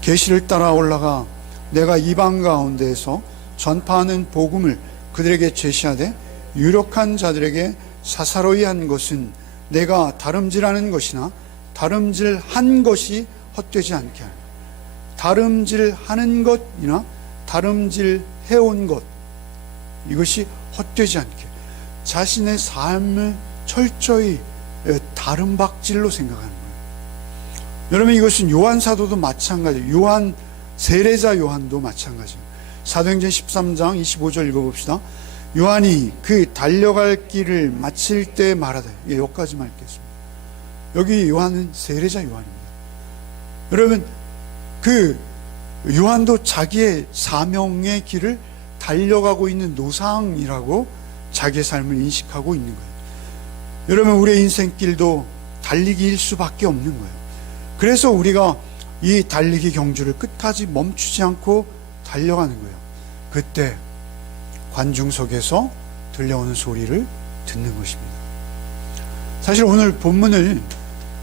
계시를 따라 올라가 내가 이방 가운데에서 전파하는 복음을 그들에게 제시하되 유력한 자들에게 사사로이 한 것은 내가 다름질하는 것이나 다름질한 것이 헛되지 않게 하라. 다름질하는 것이나 다름질해온 것, 이것이 헛되지 않게, 자신의 삶을 철저히 다름박질로 생각하는 거예요. 여러분, 이것은 요한 사도도 마찬가지예요. 세례자 요한도 마찬가지예요. 사도행전 13장 25절 읽어봅시다. 요한이 그 달려갈 길을 마칠 때 말하되, 여기까지만 읽겠습니다. 여기 요한은 세례자 요한입니다. 여러분, 그 요한도 자기의 사명의 길을 달려가고 있는 노상이라고 자기의 삶을 인식하고 있는 거예요. 여러분, 우리의 인생길도 달리기일 수밖에 없는 거예요. 그래서 우리가 이 달리기 경주를 끝까지 멈추지 않고 달려가는 거예요. 그때 관중석에서 들려오는 소리를 듣는 것입니다. 사실 오늘 본문을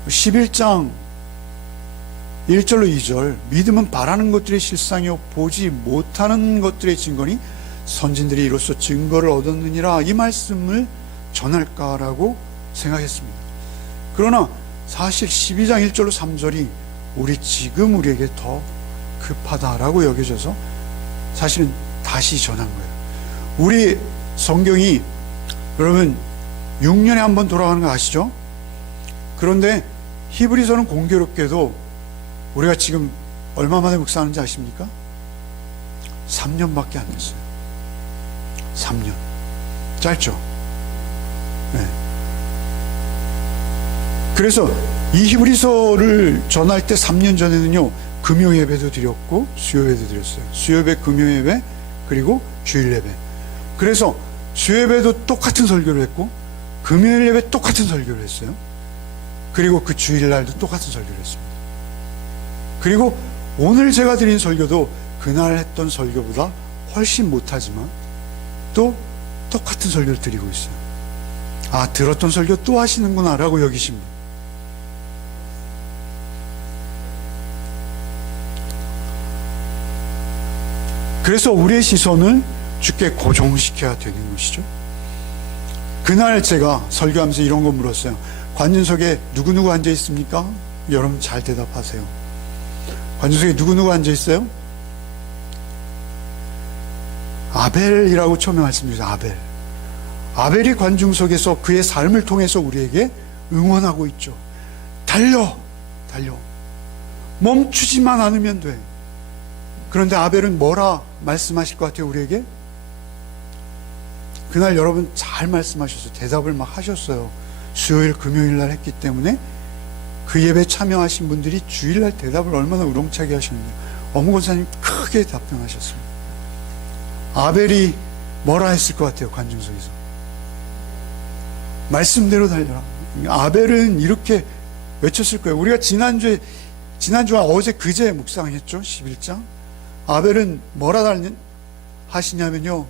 11장 1절로 2절, 믿음은 바라는 것들의 실상이요 보지 못하는 것들의 증거니 선진들이 이로써 증거를 얻었느니라, 이 말씀을 전할까라고 생각했습니다. 그러나 사실 12장 1절로 3절이 우리에게 더 급하다라고 여겨져서 사실은 다시 전한 거예요. 우리 성경이 여러분 6년에 한 번 돌아가는 거 아시죠? 그런데 히브리서는 공교롭게도 우리가 지금 얼마 만에 묵상하는지 아십니까? 3년밖에 안 됐어요. 3년. 짧죠? 네. 그래서 이 히브리서를 전할 때 3년 전에는요, 금요 예배도 드렸고 수요 예배도 드렸어요. 수요 예배, 금요 예배, 그리고 주일 예배. 그래서 수요 예배도 똑같은 설교를 했고 금요일 예배 똑같은 설교를 했어요. 그리고 그 주일날도 똑같은 설교를 했습니다. 그리고 오늘 제가 드린 설교도 그날 했던 설교보다 훨씬 못하지만 또 똑같은 설교를 드리고 있어요. 아, 들었던 설교 또 하시는구나 라고 여기십니다. 그래서 우리의 시선을 주께 고정시켜야 되는 것이죠. 그날 제가 설교하면서 이런 거 물었어요. 관중석에 누구누구 앉아 있습니까? 여러분 잘 대답하세요. 관중석에 누구누구 앉아 있어요? 아벨이라고 처음에 말씀드렸어요. 아벨. 아벨이 관중석에서 그의 삶을 통해서 우리에게 응원하고 있죠. 달려, 달려. 멈추지만 않으면 돼. 그런데 아벨은 뭐라 말씀하실 것 같아요, 우리에게? 그날 여러분 잘 말씀하셨어요. 대답을 막 하셨어요. 수요일, 금요일 날 했기 때문에 그 예배 참여하신 분들이 주일날 대답을 얼마나 우렁차게 하셨는지 어무 권사님 크게 답변하셨습니다. 아벨이 뭐라 했을 것 같아요, 관중석에서? 말씀대로 달려라. 아벨은 이렇게 외쳤을 거예요. 우리가 지난주와 어제 그제 묵상했죠, 11장. 아벨은 뭐라 하시냐면요,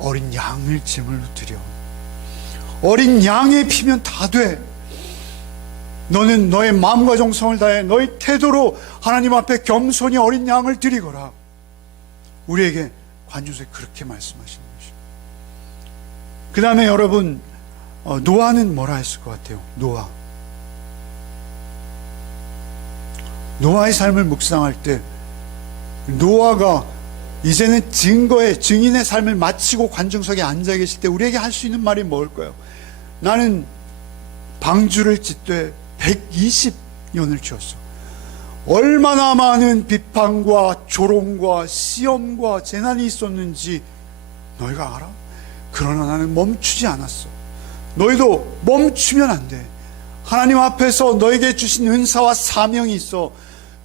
어린 양을 제물로 드려. 어린 양의 피면 다 돼. 너는 너의 마음과 정성을 다해 너의 태도로 하나님 앞에 겸손히 어린 양을 드리거라. 우리에게 관중석에 그렇게 말씀하시는 것이죠. 그 다음에 여러분, 노아는 뭐라 했을 것 같아요? 노아의 삶을 묵상할 때 노아가 이제는 증인의 삶을 마치고 관중석에 앉아 계실 때 우리에게 할 수 있는 말이 뭘까요? 나는 방주를 짓되 120년을 지었어. 얼마나 많은 비판과 조롱과 시험과 재난이 있었는지 너희가 알아? 그러나 나는 멈추지 않았어. 너희도 멈추면 안 돼. 하나님 앞에서 너에게 주신 은사와 사명이 있어.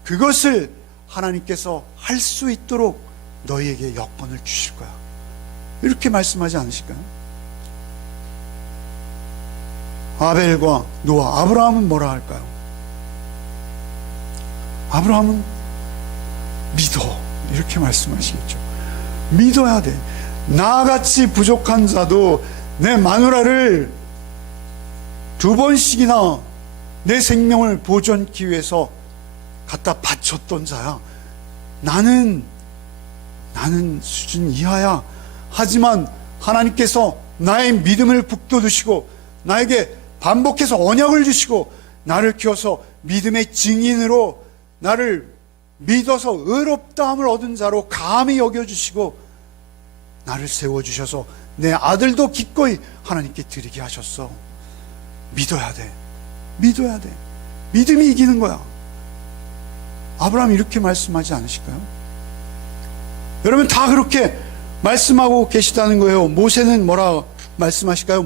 그것을 하나님께서 할 수 있도록 너희에게 여건을 주실 거야. 이렇게 말씀하지 않으실까요? 아벨과 노아, 아브라함은 뭐라 할까요? 아브라함은 믿어, 이렇게 말씀하시겠죠. 믿어야 돼. 나같이 부족한 자도 내 마누라를 2번씩이나 내 생명을 보존하기 위해서 갖다 바쳤던 자야. 나는 수준 이하야. 하지만 하나님께서 나의 믿음을 북돋으시고 나에게 반복해서 언약을 주시고 나를 키워서 믿음의 증인으로 나를 믿어서 의롭다함을 얻은 자로 감히 여겨주시고 나를 세워주셔서 내 아들도 기꺼이 하나님께 드리게 하셨어. 믿어야 돼. 믿어야 돼. 믿음이 이기는 거야. 아브라함이 이렇게 말씀하지 않으실까요? 여러분 다 그렇게 말씀하고 계시다는 거예요. 모세는 뭐라 말씀하실까요?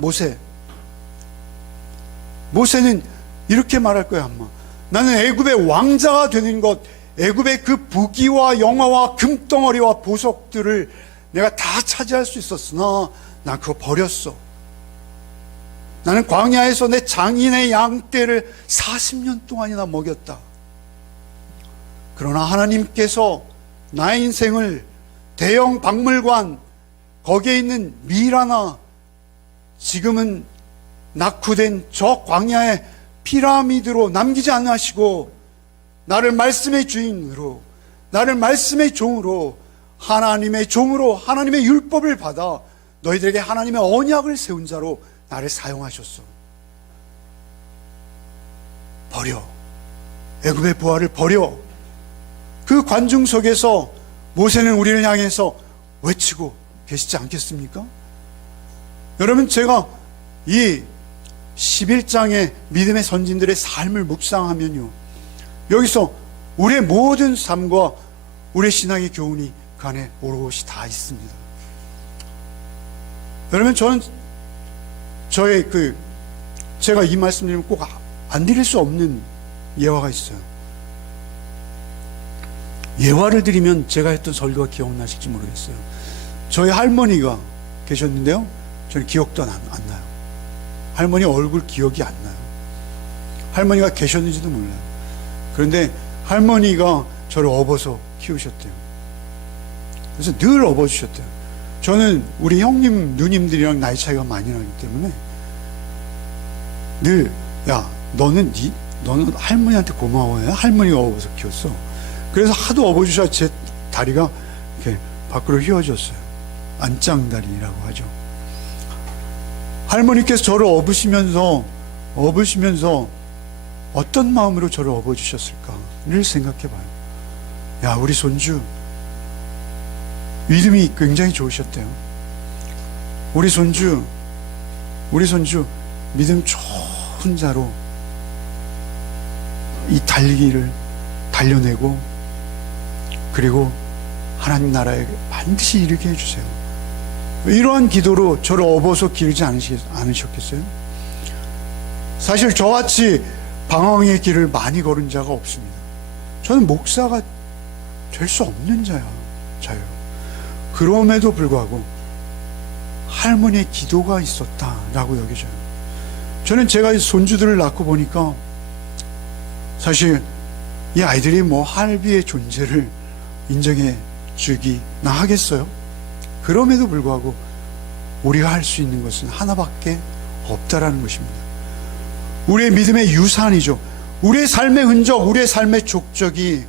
모세는 이렇게 말할 거예요. 아마 나는 애굽의 왕자가 되는 것, 애굽의 그 부귀와 영화와 금덩어리와 보석들을 내가 다 차지할 수 있었으나 난 그거 버렸어. 나는 광야에서 내 장인의 양떼를 40년 동안이나 먹였다. 그러나 하나님께서 나의 인생을 대형 박물관, 거기에 있는 미라나 지금은 낙후된 저 광야의 피라미드로 남기지 않으시고 나를 말씀의 주인으로, 나를 말씀의 종으로, 하나님의 종으로 하나님의 율법을 받아 너희들에게 하나님의 언약을 세운 자로 나를 사용하셨어. 버려. 애굽의 부하를 버려. 그 관중 속에서 모세는 우리를 향해서 외치고 계시지 않겠습니까? 여러분, 제가 이 11장의 믿음의 선진들의 삶을 묵상하면요, 여기서 우리의 모든 삶과 우리의 신앙의 교훈이 그 안에 오롯이 다 있습니다. 여러분, 저는 제가 이 말씀 드리면 꼭 안 드릴 수 없는 예화가 있어요. 예화를 드리면 제가 했던 설교가 기억나실지 모르겠어요. 저희 할머니가 계셨는데요, 저는 기억도 안 나요. 할머니 얼굴 기억이 안 나요. 할머니가 계셨는지도 몰라요. 그런데 할머니가 저를 업어서 키우셨대요. 그래서 늘 업어주셨대요. 저는 우리 형님, 누님들이랑 나이 차이가 많이 나기 때문에 늘, 야, 너는 할머니한테 고마워해. 할머니가 업어서 키웠어. 그래서 하도 업어주셔서 제 다리가 이렇게 밖으로 휘어졌어요. 안짱다리라고 하죠. 할머니께서 저를 업으시면서 어떤 마음으로 저를 업어주셨을까를 생각해봐요. 야, 우리 손주 믿음이 굉장히 좋으셨대요. 우리 손주 믿음 좋은 자로 이 달리기를 달려내고, 그리고 하나님 나라에 반드시 이르게 해주세요. 이러한 기도로 저를 업어서 기르지 않으셨겠어요? 사실 저같이 방황의 길을 많이 걸은 자가 없습니다. 저는 목사가 될 수 없는 자예요. 그럼에도 불구하고 할머니의 기도가 있었다라고 여겨져요. 저는 제가 이 손주들을 낳고 보니까 사실 이 아이들이 뭐 할비의 존재를 인정해 주기나 하겠어요? 그럼에도 불구하고 우리가 할 수 있는 것은 하나밖에 없다라는 것입니다. 우리의 믿음의 유산이죠. 우리의 삶의 흔적, 우리의 삶의 족적이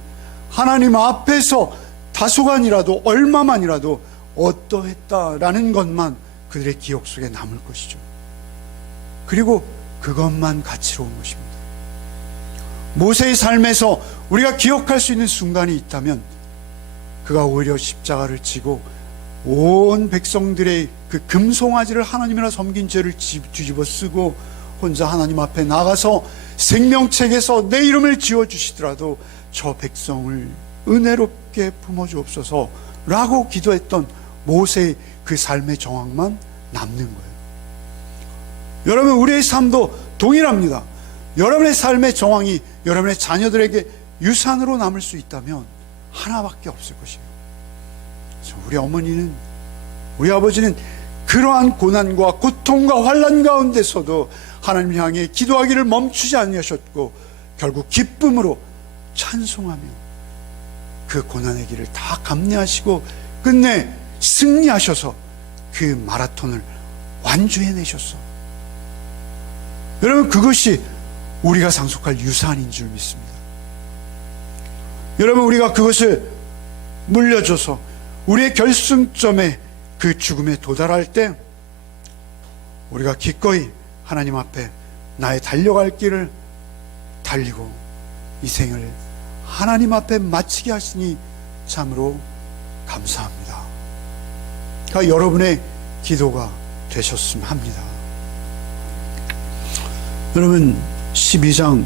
하나님 앞에서 다소간이라도, 얼마만이라도 어떠했다라는 것만 그들의 기억 속에 남을 것이죠. 그리고 그것만 가치로운 것입니다. 모세의 삶에서 우리가 기억할 수 있는 순간이 있다면 그가 오히려 십자가를 지고 온 백성들의 그 금송아지를 하나님이라 섬긴 죄를 뒤집어 쓰고 혼자 하나님 앞에 나가서 생명책에서 내 이름을 지어주시더라도 저 백성을 은혜롭게 품어주옵소서 라고 기도했던 모세의 그 삶의 정황만 남는 거예요. 여러분, 우리의 삶도 동일합니다. 여러분의 삶의 정황이 여러분의 자녀들에게 유산으로 남을 수 있다면 하나밖에 없을 것이에요. 우리 어머니는, 우리 아버지는 그러한 고난과 고통과 환난 가운데서도 하나님 향해 기도하기를 멈추지 않으셨고 결국 기쁨으로 찬송하며 그 고난의 길을 다 감내하시고 끝내 승리하셔서 그 마라톤을 완주해내셨어. 여러분, 그것이 우리가 상속할 유산인 줄 믿습니다. 여러분, 우리가 그것을 물려줘서 우리의 결승점에 그 죽음에 도달할 때 우리가 기꺼이 하나님 앞에 나의 달려갈 길을 달리고 이 생을 하나님 앞에 마치게 하시니 참으로 감사합니다. 그러니까 여러분의 기도가 되셨으면 합니다. 여러분, 12장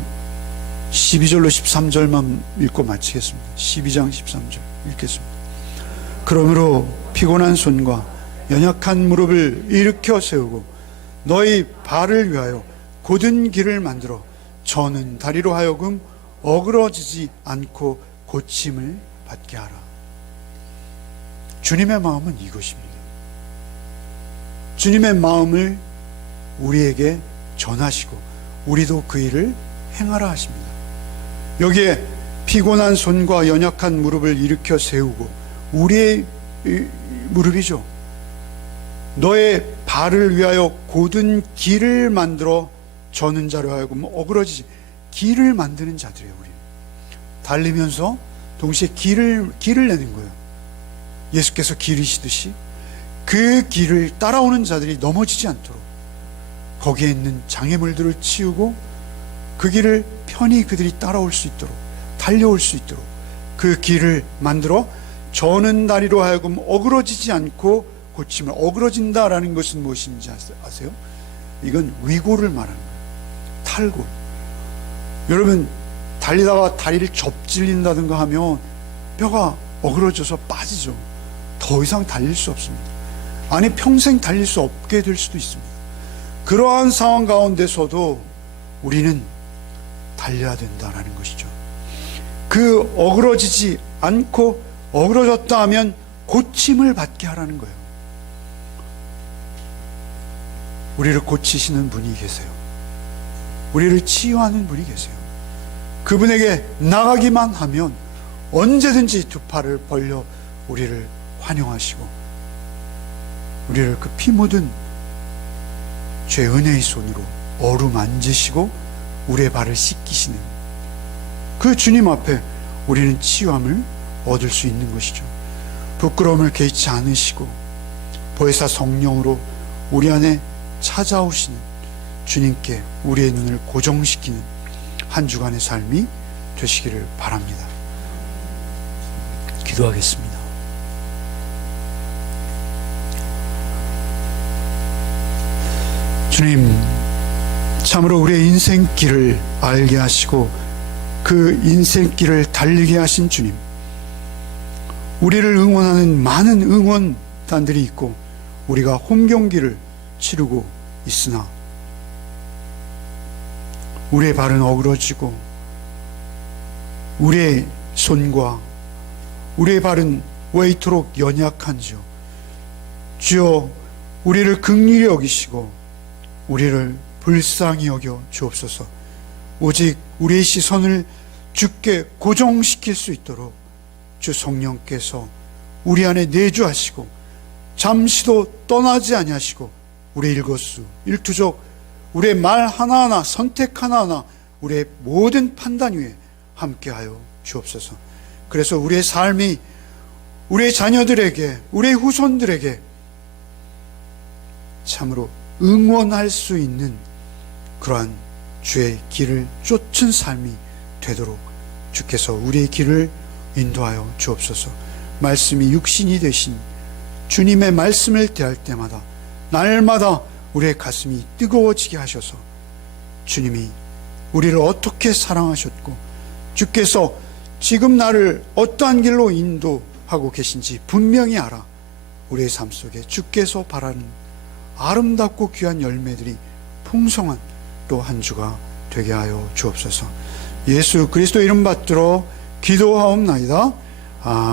12절로 13절만 읽고 마치겠습니다. 12장 13절 읽겠습니다. 그러므로 피곤한 손과 연약한 무릎을 일으켜 세우고 너희 발을 위하여 곧은 길을 만들어 저는 다리로 하여금 어그러지지 않고 고침을 받게 하라. 주님의 마음은 이것입니다. 주님의 마음을 우리에게 전하시고 우리도 그 일을 행하라 하십니다. 여기에 피곤한 손과 연약한 무릎을 일으켜 세우고, 우리의 무릎이죠. 너의 발을 위하여 곧은 길을 만들어 저는 자로 하여금 어그러지지, 길을 만드는 자들이에요. 우리는 달리면서 동시에 길을 내는 거예요. 예수께서 길이시듯이 그 길을 따라오는 자들이 넘어지지 않도록 거기에 있는 장애물들을 치우고 그 길을 편히 그들이 따라올 수 있도록, 달려올 수 있도록 그 길을 만들어 저는 다리로 하여금 어그러지지 않고 고침을. 어그러진다라는 것은 무엇인지 아세요? 이건 위골을 말하는 거예요. 탈골. 여러분, 달리다가 다리를 접질린다든가 하면 뼈가 어그러져서 빠지죠. 더 이상 달릴 수 없습니다. 아니, 평생 달릴 수 없게 될 수도 있습니다. 그러한 상황 가운데서도 우리는 달려야 된다라는 것이죠. 그 어그러지지 않고, 어그러졌다 하면 고침을 받게 하라는 거예요. 우리를 고치시는 분이 계세요. 우리를 치유하는 분이 계세요. 그분에게 나가기만 하면 언제든지 두 팔을 벌려 우리를 환영하시고, 우리를 그 피 묻은 죄 은혜의 손으로 어루만지시고 우리의 발을 씻기시는 그 주님 앞에 우리는 치유함을 얻을 수 있는 것이죠. 부끄러움을 개의치 않으시고 보혜사 성령으로 우리 안에 찾아오시는 주님께 우리의 눈을 고정시키는 한 주간의 삶이 되시기를 바랍니다. 기도하겠습니다. 주님, 참으로 우리의 인생길을 알게 하시고 그 인생길을 달리게 하신 주님, 우리를 응원하는 많은 응원단들이 있고 우리가 홈경기를 치르고 있으나 우리의 발은 어그러지고 우리의 손과 우리의 발은 왜 이토록 연약한지요. 주여, 우리를 긍휼히 여기시고 우리를 불쌍히 여겨 주옵소서. 오직 우리의 시선을 주께 고정시킬 수 있도록 주 성령께서 우리 안에 내주하시고 잠시도 떠나지 아니하시고 우리의 일거수 일투족, 우리의 말 하나하나, 선택 하나하나, 우리의 모든 판단 위에 함께하여 주옵소서. 그래서 우리의 삶이 우리의 자녀들에게, 우리의 후손들에게 참으로 응원할 수 있는 그러한 주의 길을 쫓은 삶이 되도록 주께서 우리의 길을 인도하여 주옵소서. 말씀이 육신이 되신 주님의 말씀을 대할 때마다 날마다 우리의 가슴이 뜨거워지게 하셔서 주님이 우리를 어떻게 사랑하셨고 주께서 지금 나를 어떠한 길로 인도하고 계신지 분명히 알아 우리의 삶 속에 주께서 바라는 아름답고 귀한 열매들이 풍성한 또 한 주가 되게 하여 주옵소서. 예수 그리스도 이름 받들어 기도하옵나이다. 아멘.